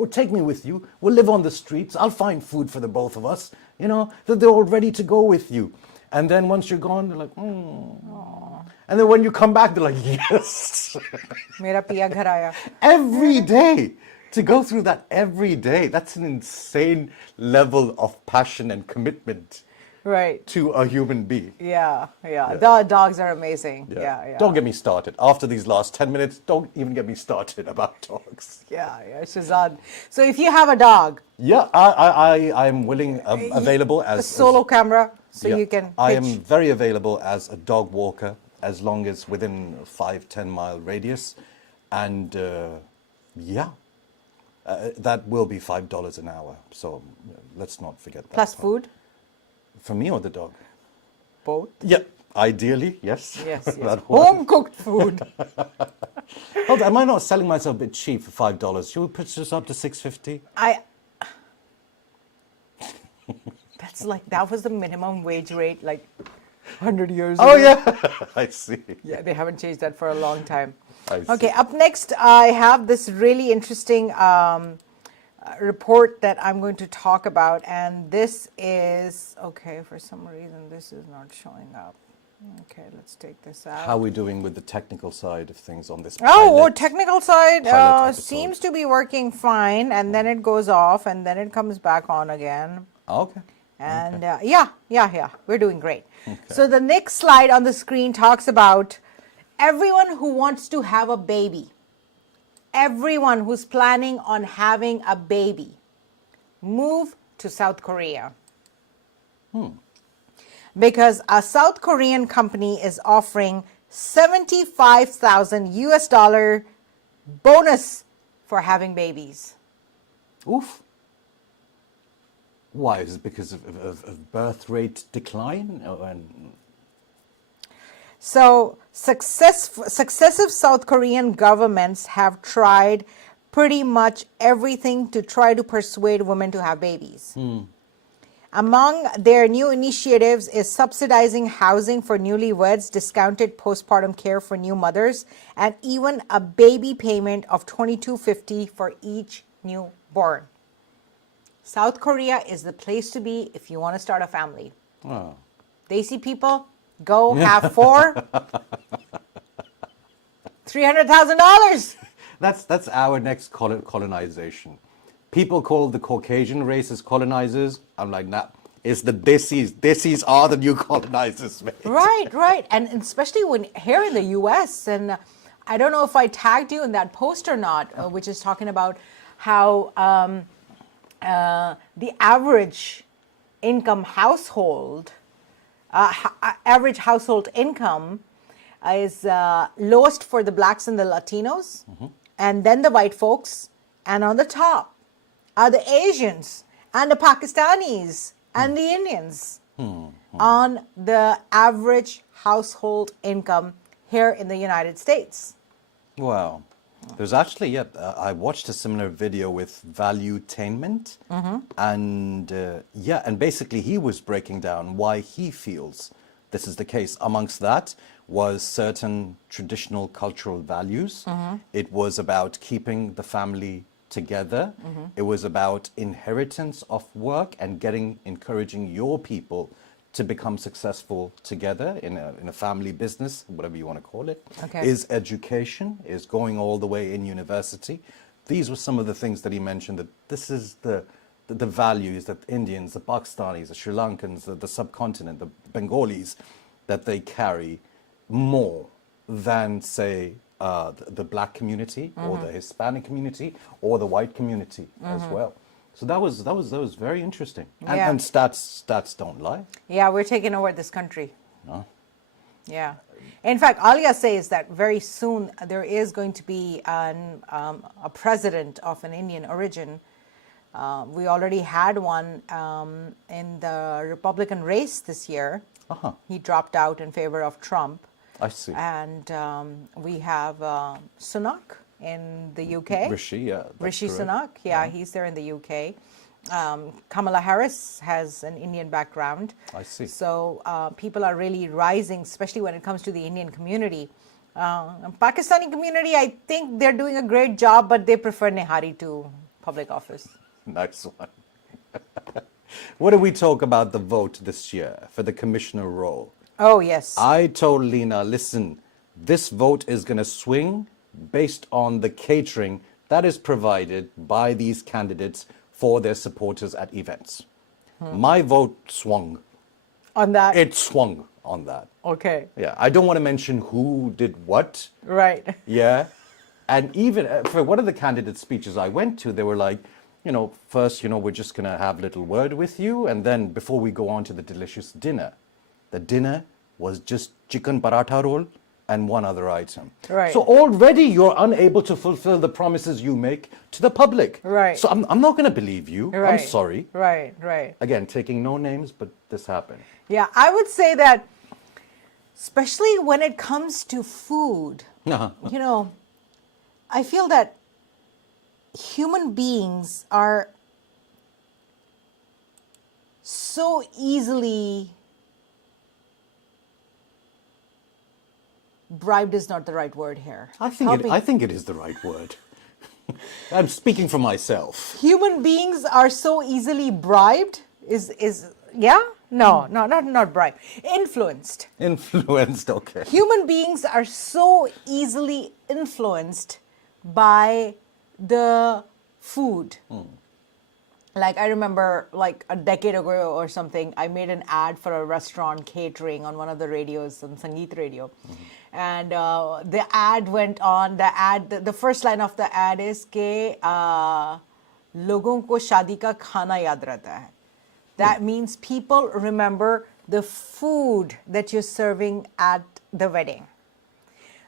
or take me with you. We'll live on the streets. I'll find food for the both of us. That they're all ready to go with you. And then once you're gone, they're like, And then when you come back, they're like, yes. Mera piya ghar aaya. Every day. To go through that every day, that's an insane level of passion and commitment Right. to a human being. Yeah. The dogs are amazing. Yeah. Don't get me started. After these last 10 minutes, don't even get me started about dogs. Yeah, Shehzad. So if you have a dog, Yeah, I'm willing, available a as solo camera, so yeah, you can pitch. I am very available as a dog walker, as long as within 5-10 mile radius, and that will be $5 an hour. So let's not forget that. Plus part. food. For me or the dog? Both. Yeah, ideally, yes. Yes, yes. That one. Home cooked food. Hold on, am I not selling myself a bit cheap for $5? Should we pitch this up to $6.50? That was the minimum wage rate like 100 years Oh ago. yeah, I see. Yeah, they haven't changed that for a long time. I see. Okay, up next, I have this really interesting report that I'm going to talk about, and this is, okay, for some reason this is not showing up. Okay, let's take this out. How are we doing with the technical side of things on this? Technical side pilot episode? seems to be working fine, and then it goes off, and then it comes back on again. Okay. And yeah, we're doing great. Okay. So the next slide on the screen talks about everyone who wants to have a baby, everyone who's planning on having a baby, move to South Korea. Because a South Korean company is offering $75,000 bonus for having babies. Oof. Why? Is it because of birth rate decline? So successive South Korean governments have tried pretty much everything to try to persuade women to have babies. Among their new initiatives is subsidizing housing for newlyweds, discounted postpartum care for new mothers, and even a baby payment of $22.50 for each newborn. South Korea is the place to be if you want to start a family. Oh. Desi people, go have four. $300,000. That's our next colonization. People call the Caucasian races colonizers. I'm like, nah, it's the Desis. Desis are the new colonizers, mate. Right. And especially when here in the U.S., and I don't know if I tagged you in that post or not, which is talking about how the average income household, average household income is lowest for the blacks and the Latinos, and then the white folks, and on the top are the Asians and the Pakistanis and the Indians on the average household income here in the United States. Wow. There's actually, I watched a similar video with Valuetainment, and and basically he was breaking down why he feels this is the case. Amongst that was certain traditional cultural values. It was about keeping the family together. It was about inheritance of work and encouraging your people to become successful together in a family business, whatever you want to call it. Okay. Is education, is going all the way in university. These were some of the things that he mentioned, that this is the values that Indians, the Pakistanis, the Sri Lankans, the subcontinent, the Bengalis, that they carry more than, say, the black community or the Hispanic community or the white community as well. So that was very interesting. And stats don't lie. Yeah, we're taking over this country. No. Yeah. In fact, Alia says that very soon there is going to be a president of an Indian origin. We already had one in the Republican race this year. He dropped out in favor of Trump. I see. And we have Sunak in the UK. Rishi, Rishi correct. Sunak, he's there in the UK. Kamala Harris has an Indian background. I see. So people are really rising, especially when it comes to the Indian community. Pakistani community, I think they're doing a great job, but they prefer Nehari to public office. Nice one. What do we talk about the vote this year for the commissioner role? Oh, yes. I told Leena, listen, this vote is going to swing based on the catering that is provided by these candidates for their supporters at events. My vote swung. On that? It swung on that. Okay. Yeah, I don't want to mention who did what. Right. Yeah. And even for one of the candidate speeches I went to, they were like, first, we're just going to have a little word with you. And then before we go on to the delicious dinner, the dinner was just chicken paratha roll and one other item. Right. So already you're unable to fulfill the promises you make to the public. Right. So I'm not going to believe you. Right. I'm sorry. Right, right. Again, taking no names, but this happened. Yeah, I would say that, especially when it comes to food, you know, I feel that human beings are so easily bribed is not the right word here. I think it is the right word. I'm speaking for myself. Human beings are so easily bribed is yeah? No, not bribed. Influenced. Influenced, okay. Human beings are so easily influenced by the food. Like I remember like a decade ago or something, I made an ad for a restaurant catering on one of the radios, on Sangeet Radio. And the ad went on, the first line of the ad is कि लोगों को शादी का खाना याद रहता है. That means people remember the food that you're serving at the wedding.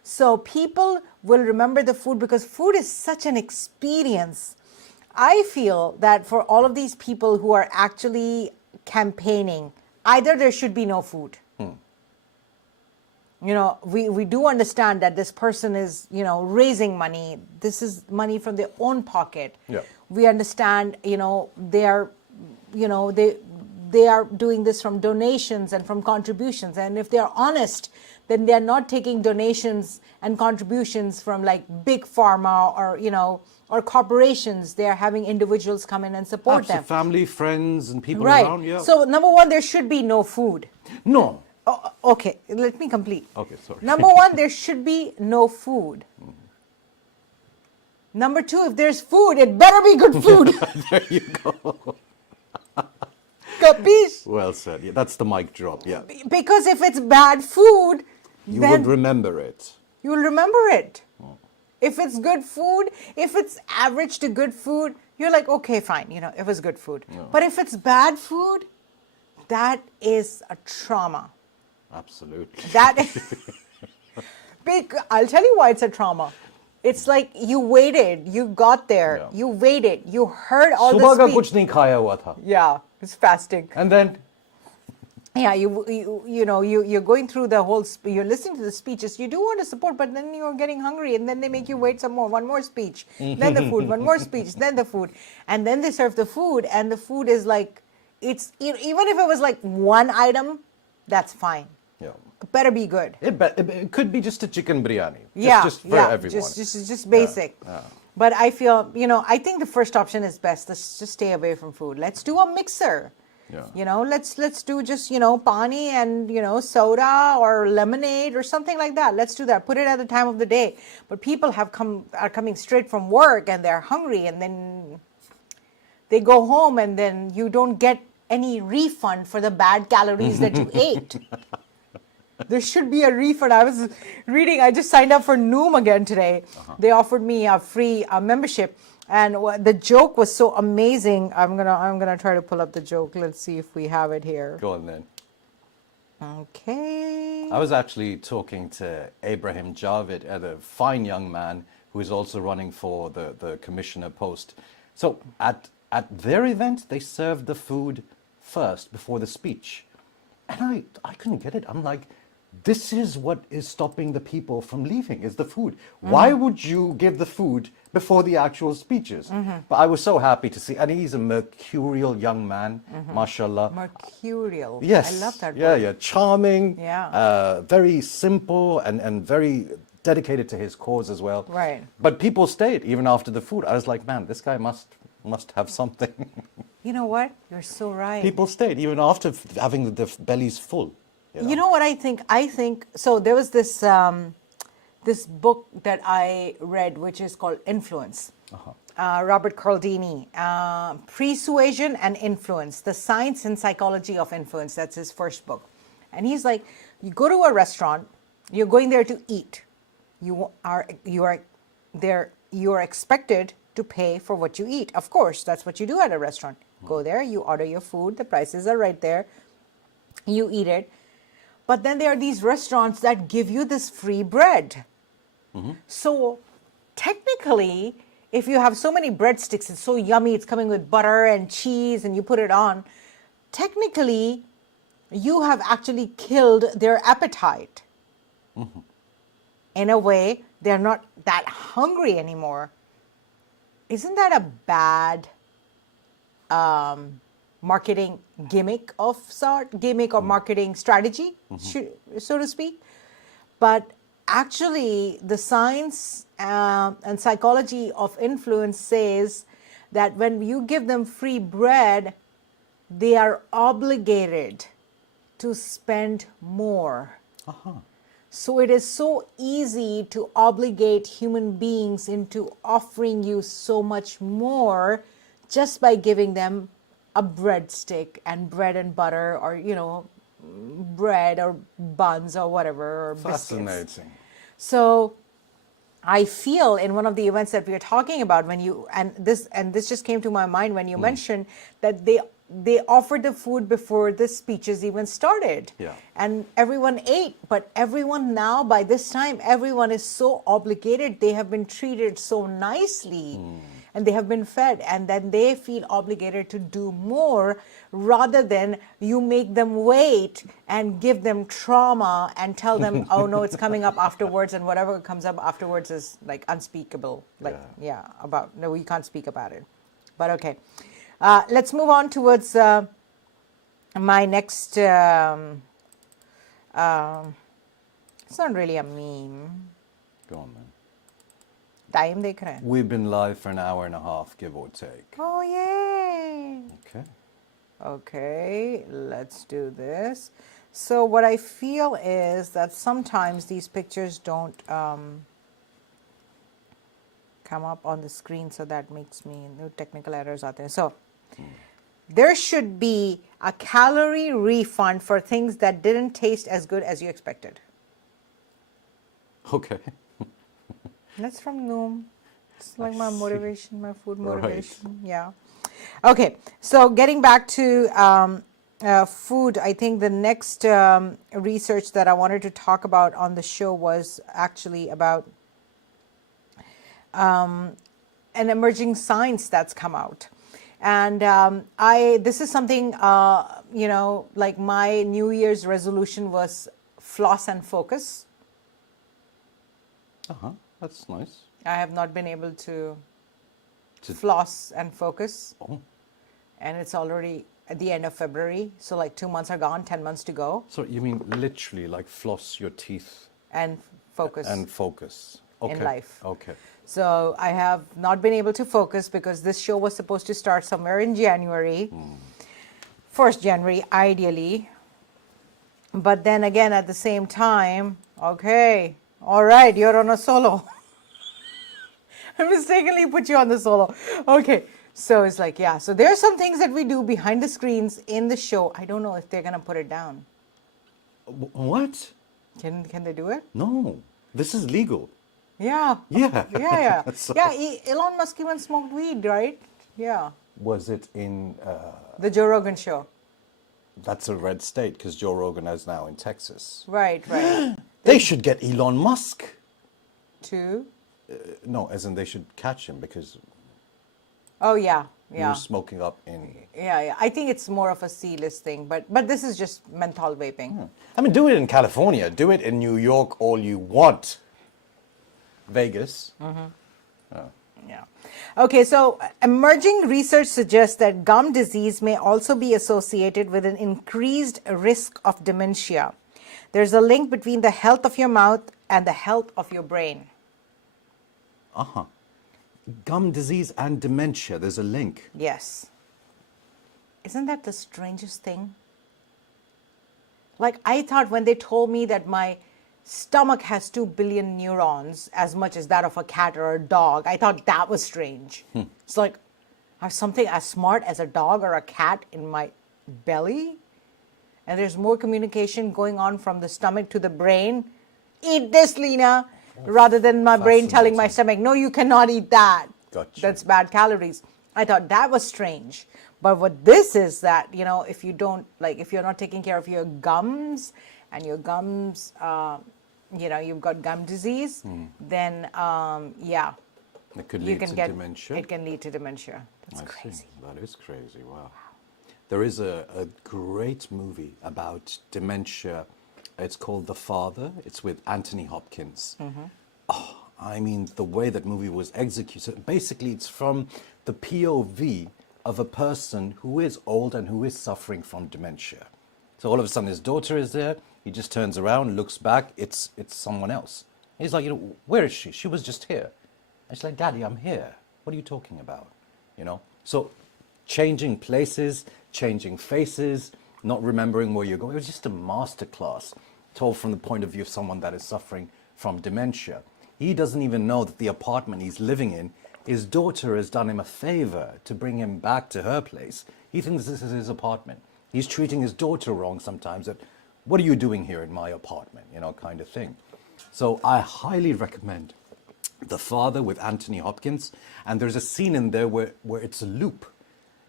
So people will remember the food because food is such an experience. I feel that for all of these people who are actually campaigning, either there should be no food. You know, we do understand that this person is, you know, raising money. This is money from their own pocket. Yeah. We understand, you know, they are doing this from donations and from contributions. And if they are honest, then they are not taking donations and contributions from like big pharma or, you know, or corporations. They are having individuals come in and support them. Family, friends, and people Right. around. Yeah. So number one, there should be no food. No. Oh, okay, let me complete. Okay, sorry. Number one, there should be no food. Number two, if there's food, it better be good food. There you go. Capiche? Well said. Yeah, that's the mic drop. Yeah. Because if it's bad food, You then would remember it. you will remember it. If it's good food, if it's average to good food, you're like, okay, fine, you know, it was good food. But if it's bad food, that is a trauma. Absolutely. That I'll tell you why it's a trauma. It's like you waited, you got there, Yeah. you waited, you heard all सुबह का the कुछ speech. नहीं खाया हुआ था. Yeah, it's fasting. And then Yeah, you're going through the whole. You're listening to the speeches. You do want to support, but then you're getting hungry, and then they make you wait some more. One more speech, then the food. One more speech, then the food, and then they serve the food, and the food is like, it's even if it was like one item, that's fine. yeah. It better be good. It could be just a chicken biryani. Yeah, Just for yeah, everyone. just basic. But I feel, I think the first option is best. Let's just stay away from food. Let's do a mixer. Yeah. Let's do just, pani and, soda or lemonade or something like that. Let's do that. Put it at the time of the day. But people are coming straight from work and they're hungry, and then they go home and then you don't get any refund for the bad calories that you ate. There should be a refund. I was reading, I just signed up for Noom again today. They offered me a free membership. And the joke was so amazing. I'm gonna try to pull up the joke. Let's see if we have it here. Go on then. Okay. I was actually talking to Abraham Javid, a fine young man who is also running for the commissioner post. So at their event, they served the food first before the speech. And I couldn't get it. I'm like, this is what is stopping the people from leaving, is the food. Why would you give the food before the actual speeches? But I was so happy to see, and he's a mercurial young man, mashallah. Mercurial. Yes. I love that Yeah, word. yeah. Charming, Yeah. very simple and very dedicated to his cause as well. Right. But people stayed even after the food. I was like, man, this guy must have something. You know what? You're so right. People stayed even after having the bellies full. You know what I think? I think so. There was this this book that I read, which is called Influence. Robert Cialdini, Persuasion and Influence: The Science and Psychology of Influence. That's his first book, and he's like, you go to a restaurant, you're going there to eat. You are expected to pay for what you eat. Of course, that's what you do at a restaurant. Go there, you order your food. The prices are right there. You eat it. But then there are these restaurants that give you this free bread. So technically, if you have so many breadsticks, it's so yummy, it's coming with butter and cheese, and you put it on, technically, you have actually killed their appetite. In a way, they're not that hungry anymore. Isn't that a bad marketing gimmick of sort, gimmick or marketing strategy, so to speak? But actually, the science and psychology of influence says that when you give them free bread, they are obligated to spend more. So it is so easy to obligate human beings into offering you so much more just by giving them a breadstick and bread and butter, or bread or buns or whatever, or biscuits. Fascinating. So I feel in one of the events that we are talking about, when you and this just came to my mind when you mentioned that they offered the food before the speeches even started. Yeah. And everyone ate, but everyone now, by this time, everyone is so obligated. They have been treated so nicely and they have been fed, and then they feel obligated to do more, rather than you make them wait and give them trauma and tell them, oh no, it's coming up afterwards, and whatever comes up afterwards is like unspeakable. Like, no, we can't speak about it. But okay. Let's move on towards my next. It's not really a meme. Go on, man. Time dekh rahe hain. We've been live for an hour and a half, give or take. Oh yay! Okay. Okay, let's do this. So what I feel is that sometimes these pictures don't come up on the screen, so that makes me no technical errors out there. So there should be a calorie refund for things that didn't taste as good as you expected. Okay. That's from Noom. It's like my see. motivation, my food Right. motivation. Yeah. Okay, so getting back to food, I think the next research that I wanted to talk about on the show was actually about an emerging science that's come out. And this is something, like my New Year's resolution was floss and focus. That's nice. I have not been able to floss and focus. Oh. And it's already at the end of February. So like 2 months are gone, 10 months to go. So you mean literally like floss your teeth And focus. and focus. Okay. In life. Okay. So I have not been able to focus because this show was supposed to start somewhere in January. 1st January, ideally. But then again, at the same time, okay, all right, you're on a solo. I mistakenly put you on the solo. Okay, so it's like, yeah. So there are some things that we do behind the screens in the show. I don't know if they're going to put it down. What? Can they do it? No. This is legal. Yeah. Yeah. Yeah. So- Yeah, Elon Musk even smoked weed, right? Yeah. Was it in... The Joe Rogan show. that's a red state because Joe Rogan is now in Texas. Right. They should get Elon Musk. Two. No, as in they should catch him because Oh, yeah. he Yeah. was smoking up in... Yeah. I think it's more of a C-list thing, but this is just menthol vaping. I mean, do it in California. Do it in New York all you want. Vegas. Yeah. Okay, so emerging research suggests that gum disease may also be associated with an increased risk of dementia. There's a link between the health of your mouth and the health of your brain. Gum disease and dementia. There's a link. Yes. Isn't that the strangest thing? Like, I thought when they told me that my stomach has 2 billion neurons, as much as that of a cat or a dog, I thought that was strange. It's like, I have something as smart as a dog or a cat in my belly? And there's more communication going on from the stomach to the brain. Eat this, Leena, rather than my brain telling my stomach, no, you cannot eat that. Gotcha. That's bad calories. I thought that was strange. But what this is that, if you don't, like, if you're not taking care of your gums and your gums, you've got gum disease, then yeah, It could you lead can to get dementia. it can lead to dementia. That's I crazy. see. That is crazy. Wow. There is a great movie about dementia. It's called The Father. It's with Anthony Hopkins. Oh, I mean, the way that movie was executed, basically it's from the POV of a person who is old and who is suffering from dementia. So all of a sudden his daughter is there, he just turns around, looks back, it's someone else. He's like, where is she? She was just here. And she's like, Daddy, I'm here. What are you talking about? So changing places, changing faces, not remembering where you're going. It was just a masterclass told from the point of view of someone that is suffering from dementia. He doesn't even know that the apartment he's living in, his daughter has done him a favor to bring him back to her place. He thinks this is his apartment. He's treating his daughter wrong sometimes, that, what are you doing here in my apartment, kind of thing. So I highly recommend The Father with Anthony Hopkins. And there's a scene in there where it's a loop.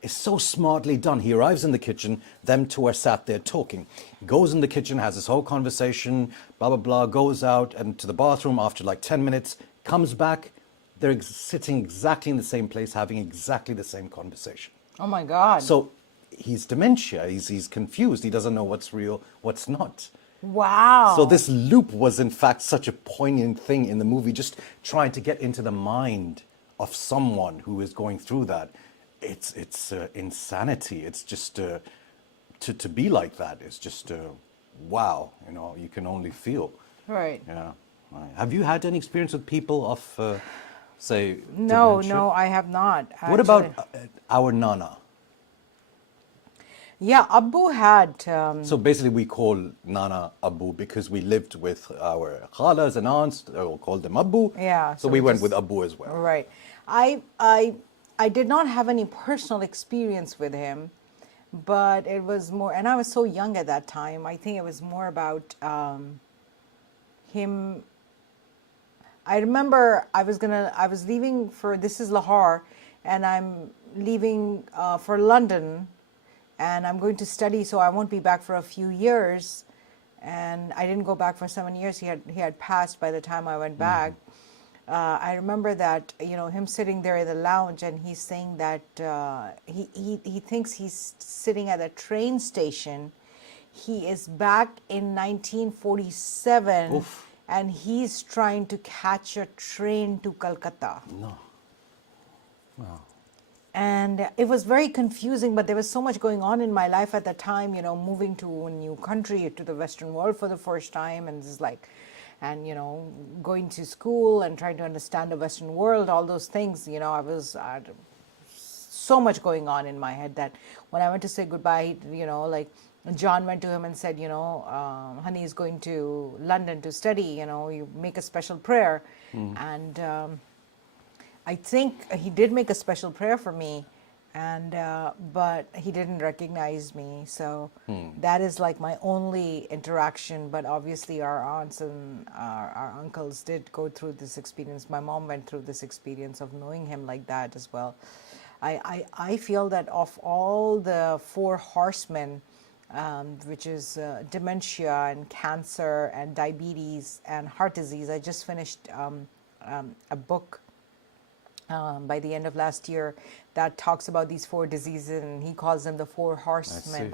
It's so smartly done. He arrives in the kitchen, them two are sat there talking. He goes in the kitchen, has this whole conversation, blah, blah, blah, goes out and to the bathroom after like 10 minutes, comes back. They're sitting exactly in the same place, having exactly the same conversation. Oh my God. So he's dementia. He's confused. He doesn't know what's real, what's not. Wow. So this loop was in fact such a poignant thing in the movie, just trying to get into the mind of someone who is going through that. It's insanity. It's just to be like that. It's just wow. You can only feel. Right. Yeah. Right. Have you had any experience with people of say No, dementia? no, I have not. What about actually. our Nana? Yeah, Abu had. So basically, we call Nana Abu because we lived with our khalas and aunts. We'll call them Abu. Yeah, So so we we went just- with Abu as well. Right. I did not have any personal experience with him, but it was more, and I was so young at that time. I think it was more about him. I remember I was leaving for, this is Lahore, and I'm leaving for London, and I'm going to study, so I won't be back for a few years. And I didn't go back for 7 years. He had passed by the time I went back. I remember that, him sitting there in the lounge, and he's saying that he thinks he's sitting at a train station. He is back in 1947, Oof. and he's trying to catch a train to Calcutta. No. Wow. And it was very confusing, but there was so much going on in my life at the time, moving to a new country, to the Western world for the first time, and it's like, and going to school and trying to understand the Western world, all those things, I had so much going on in my head that when I went to say goodbye, like John went to him and said, honey is going to London to study, you make a special prayer. And I think he did make a special prayer for me, and but he didn't recognize me. So that is like my only interaction. But obviously, our aunts and our uncles did go through this experience. My mom went through this experience of knowing him like that as well. I feel that of all the four horsemen, which is dementia and cancer and diabetes and heart disease, I just finished a book by the end of last year that talks about these four diseases, and he calls them the four horsemen.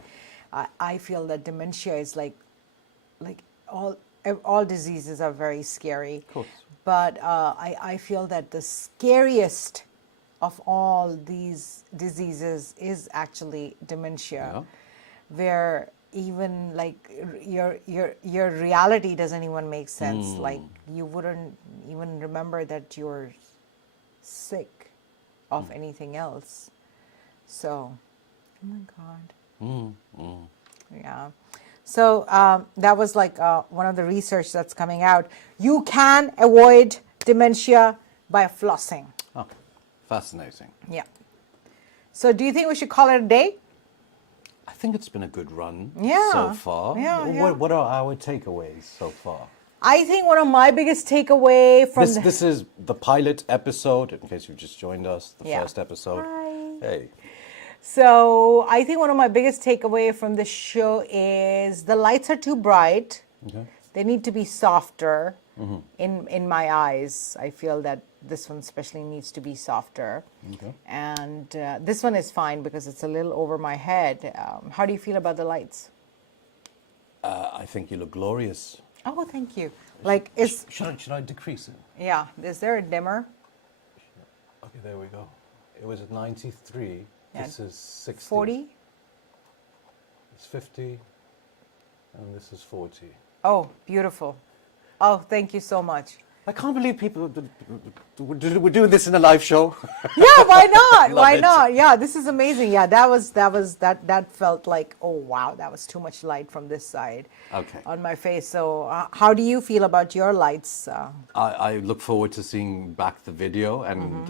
I feel that dementia is like all diseases are very scary. Of course. But I feel that the scariest of all these diseases is actually dementia, Yeah. where even like your reality doesn't even make sense. Like you wouldn't even remember that you're sick of anything else. So, oh my God. Yeah. So that was like one of the research that's coming out. You can avoid dementia by flossing. Oh, fascinating. Yeah. So do you think we should call it a day? I think it's been a good run Yeah. so far. Yeah, yeah. What are our takeaways so far? I think one of my biggest takeaway from This is the pilot episode, in case you just joined us, the Yeah. first episode. Hi. Hey. So I think one of my biggest takeaway from the show is the lights are too bright. Okay. They need to be softer. In my eyes, I feel that this one especially needs to be softer. Okay. And this one is fine because it's a little over my head. How do you feel about the lights? I think you look glorious. Oh, thank you. Like, is Should I decrease it? yeah? Is there a dimmer? Okay, there we go. It was at 93. Yeah. This is 60. 40? It's 50. And this is 40. Oh, beautiful. Oh, thank you so much. I can't believe people we're doing this in a live show. Yeah, why not? Love Why it. not? Yeah, this is amazing. Yeah, that felt like, oh wow, that was too much light from this side. Okay. On my face. So, how do you feel about your lights? I look forward to seeing back the video and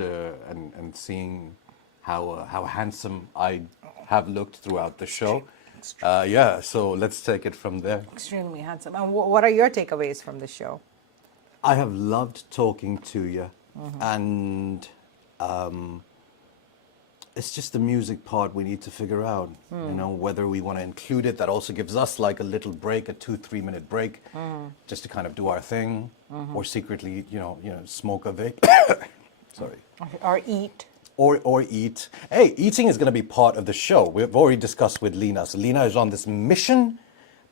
and seeing how handsome I have looked throughout the show. Yeah, so let's take it from there. Extremely handsome. And what are your takeaways from the show? I have loved talking to you, and it's just the music part we need to figure out. You know, whether we want to include it. That also gives us like a little break, a 2-3 minute break, just to kind of do our thing, or secretly, you know, smoke a vape. Sorry. Or eat? Or eat. Hey, eating is going to be part of the show. We've already discussed with Leena. So Leena is on this mission,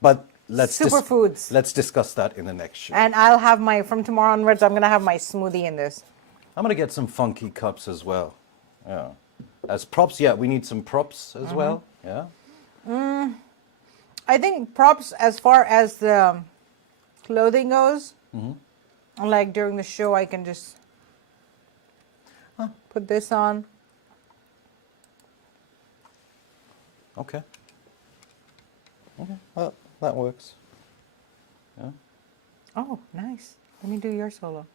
but Superfoods. Let's discuss that in the next show. And I'll have from tomorrow onwards, I'm going to have my smoothie in this. I'm going to get some funky cups as well. Yeah. As props, yeah, we need some props as well. Yeah. I think props, as far as the clothing goes, like during the show, I can just put this on. Okay. Okay. Well, that works. Yeah. Oh, nice. Let me do your solo.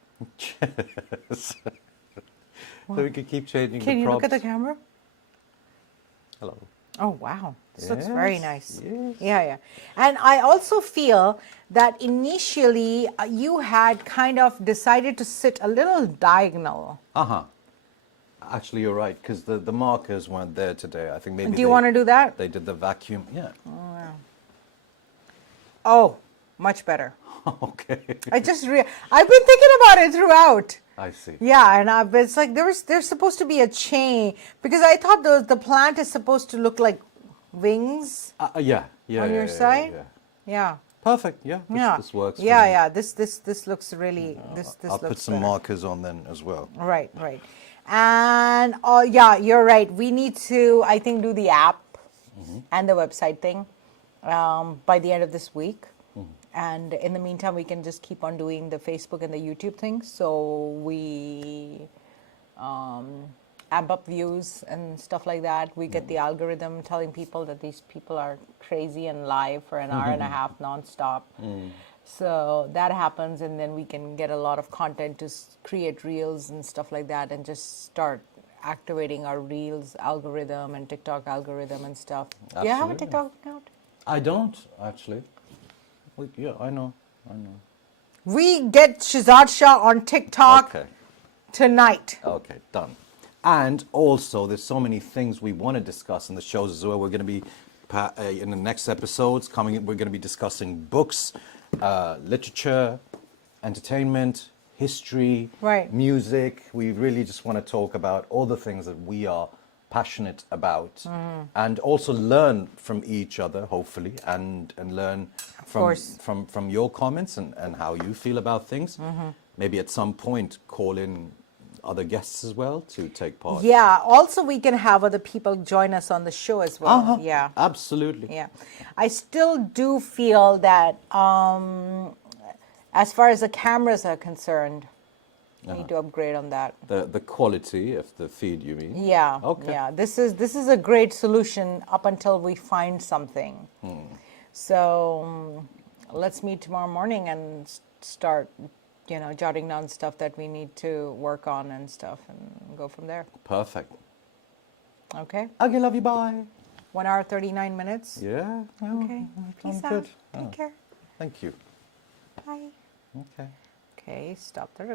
Yes. So we could keep changing Can the you props. look at the camera? Hello. Oh, wow. This looks very Yes, nice. yes. Yeah, yeah. And I also feel that initially you had kind of decided to sit a little diagonal. Uh-huh. Actually, you're right, because the markers weren't there today. I think maybe Do you want to do that? They did the vacuum. Yeah. Oh, much better. Okay. I've been thinking about it throughout. I see. Yeah, and it's like there's supposed to be a chain, because I thought the plant is supposed to look like wings Yeah. Yeah. on yeah, your yeah, side. Yeah. Yeah. Perfect. Yeah. Yeah. This works. for Yeah, me. yeah. This looks really this I'll looks put some better. markers on then as well. Right, right. And oh yeah, you're right. We need to, I think, do the app and the website thing by the end of this week. And in the meantime, we can just keep on doing the Facebook and the YouTube thing. So we amp up views and stuff like that. We get the algorithm telling people that these people are crazy and live for an hour and a half nonstop. So that happens, and then we can get a lot of content to create reels and stuff like that, and just start activating our reels algorithm and TikTok algorithm and stuff. Do you have a Absolutely. TikTok account? I don't actually. Yeah, I know. We get Schehzad Shah on TikTok Okay. tonight. Okay, done. And also, there's so many things we want to discuss in the shows as well. We're going to be in the next episodes coming. We're going to be discussing books, literature, entertainment, history, Right. music. We really just want to talk about all the things that we are passionate about, and also learn from each other, hopefully, and learn course. from your comments and how you feel about things. Maybe at some point call in other guests as well to take part. Yeah. Also, we can have other people join us on the show as well. Uh-huh. Yeah. Absolutely. Yeah. I still do feel that as far as the cameras are concerned, we need to upgrade on that. The quality of the feed, you mean? Yeah. Okay. Yeah. This is a great solution up until we find something. So let's meet tomorrow morning and start, jotting down stuff that we need to work on and stuff, and go from there. Perfect. Okay. Okay, love you. Bye. 1 hour 39 minutes. Yeah. well, Okay. Peace I'm good. out. Take care. Thank you. Bye. Okay. Okay. Stop the recording.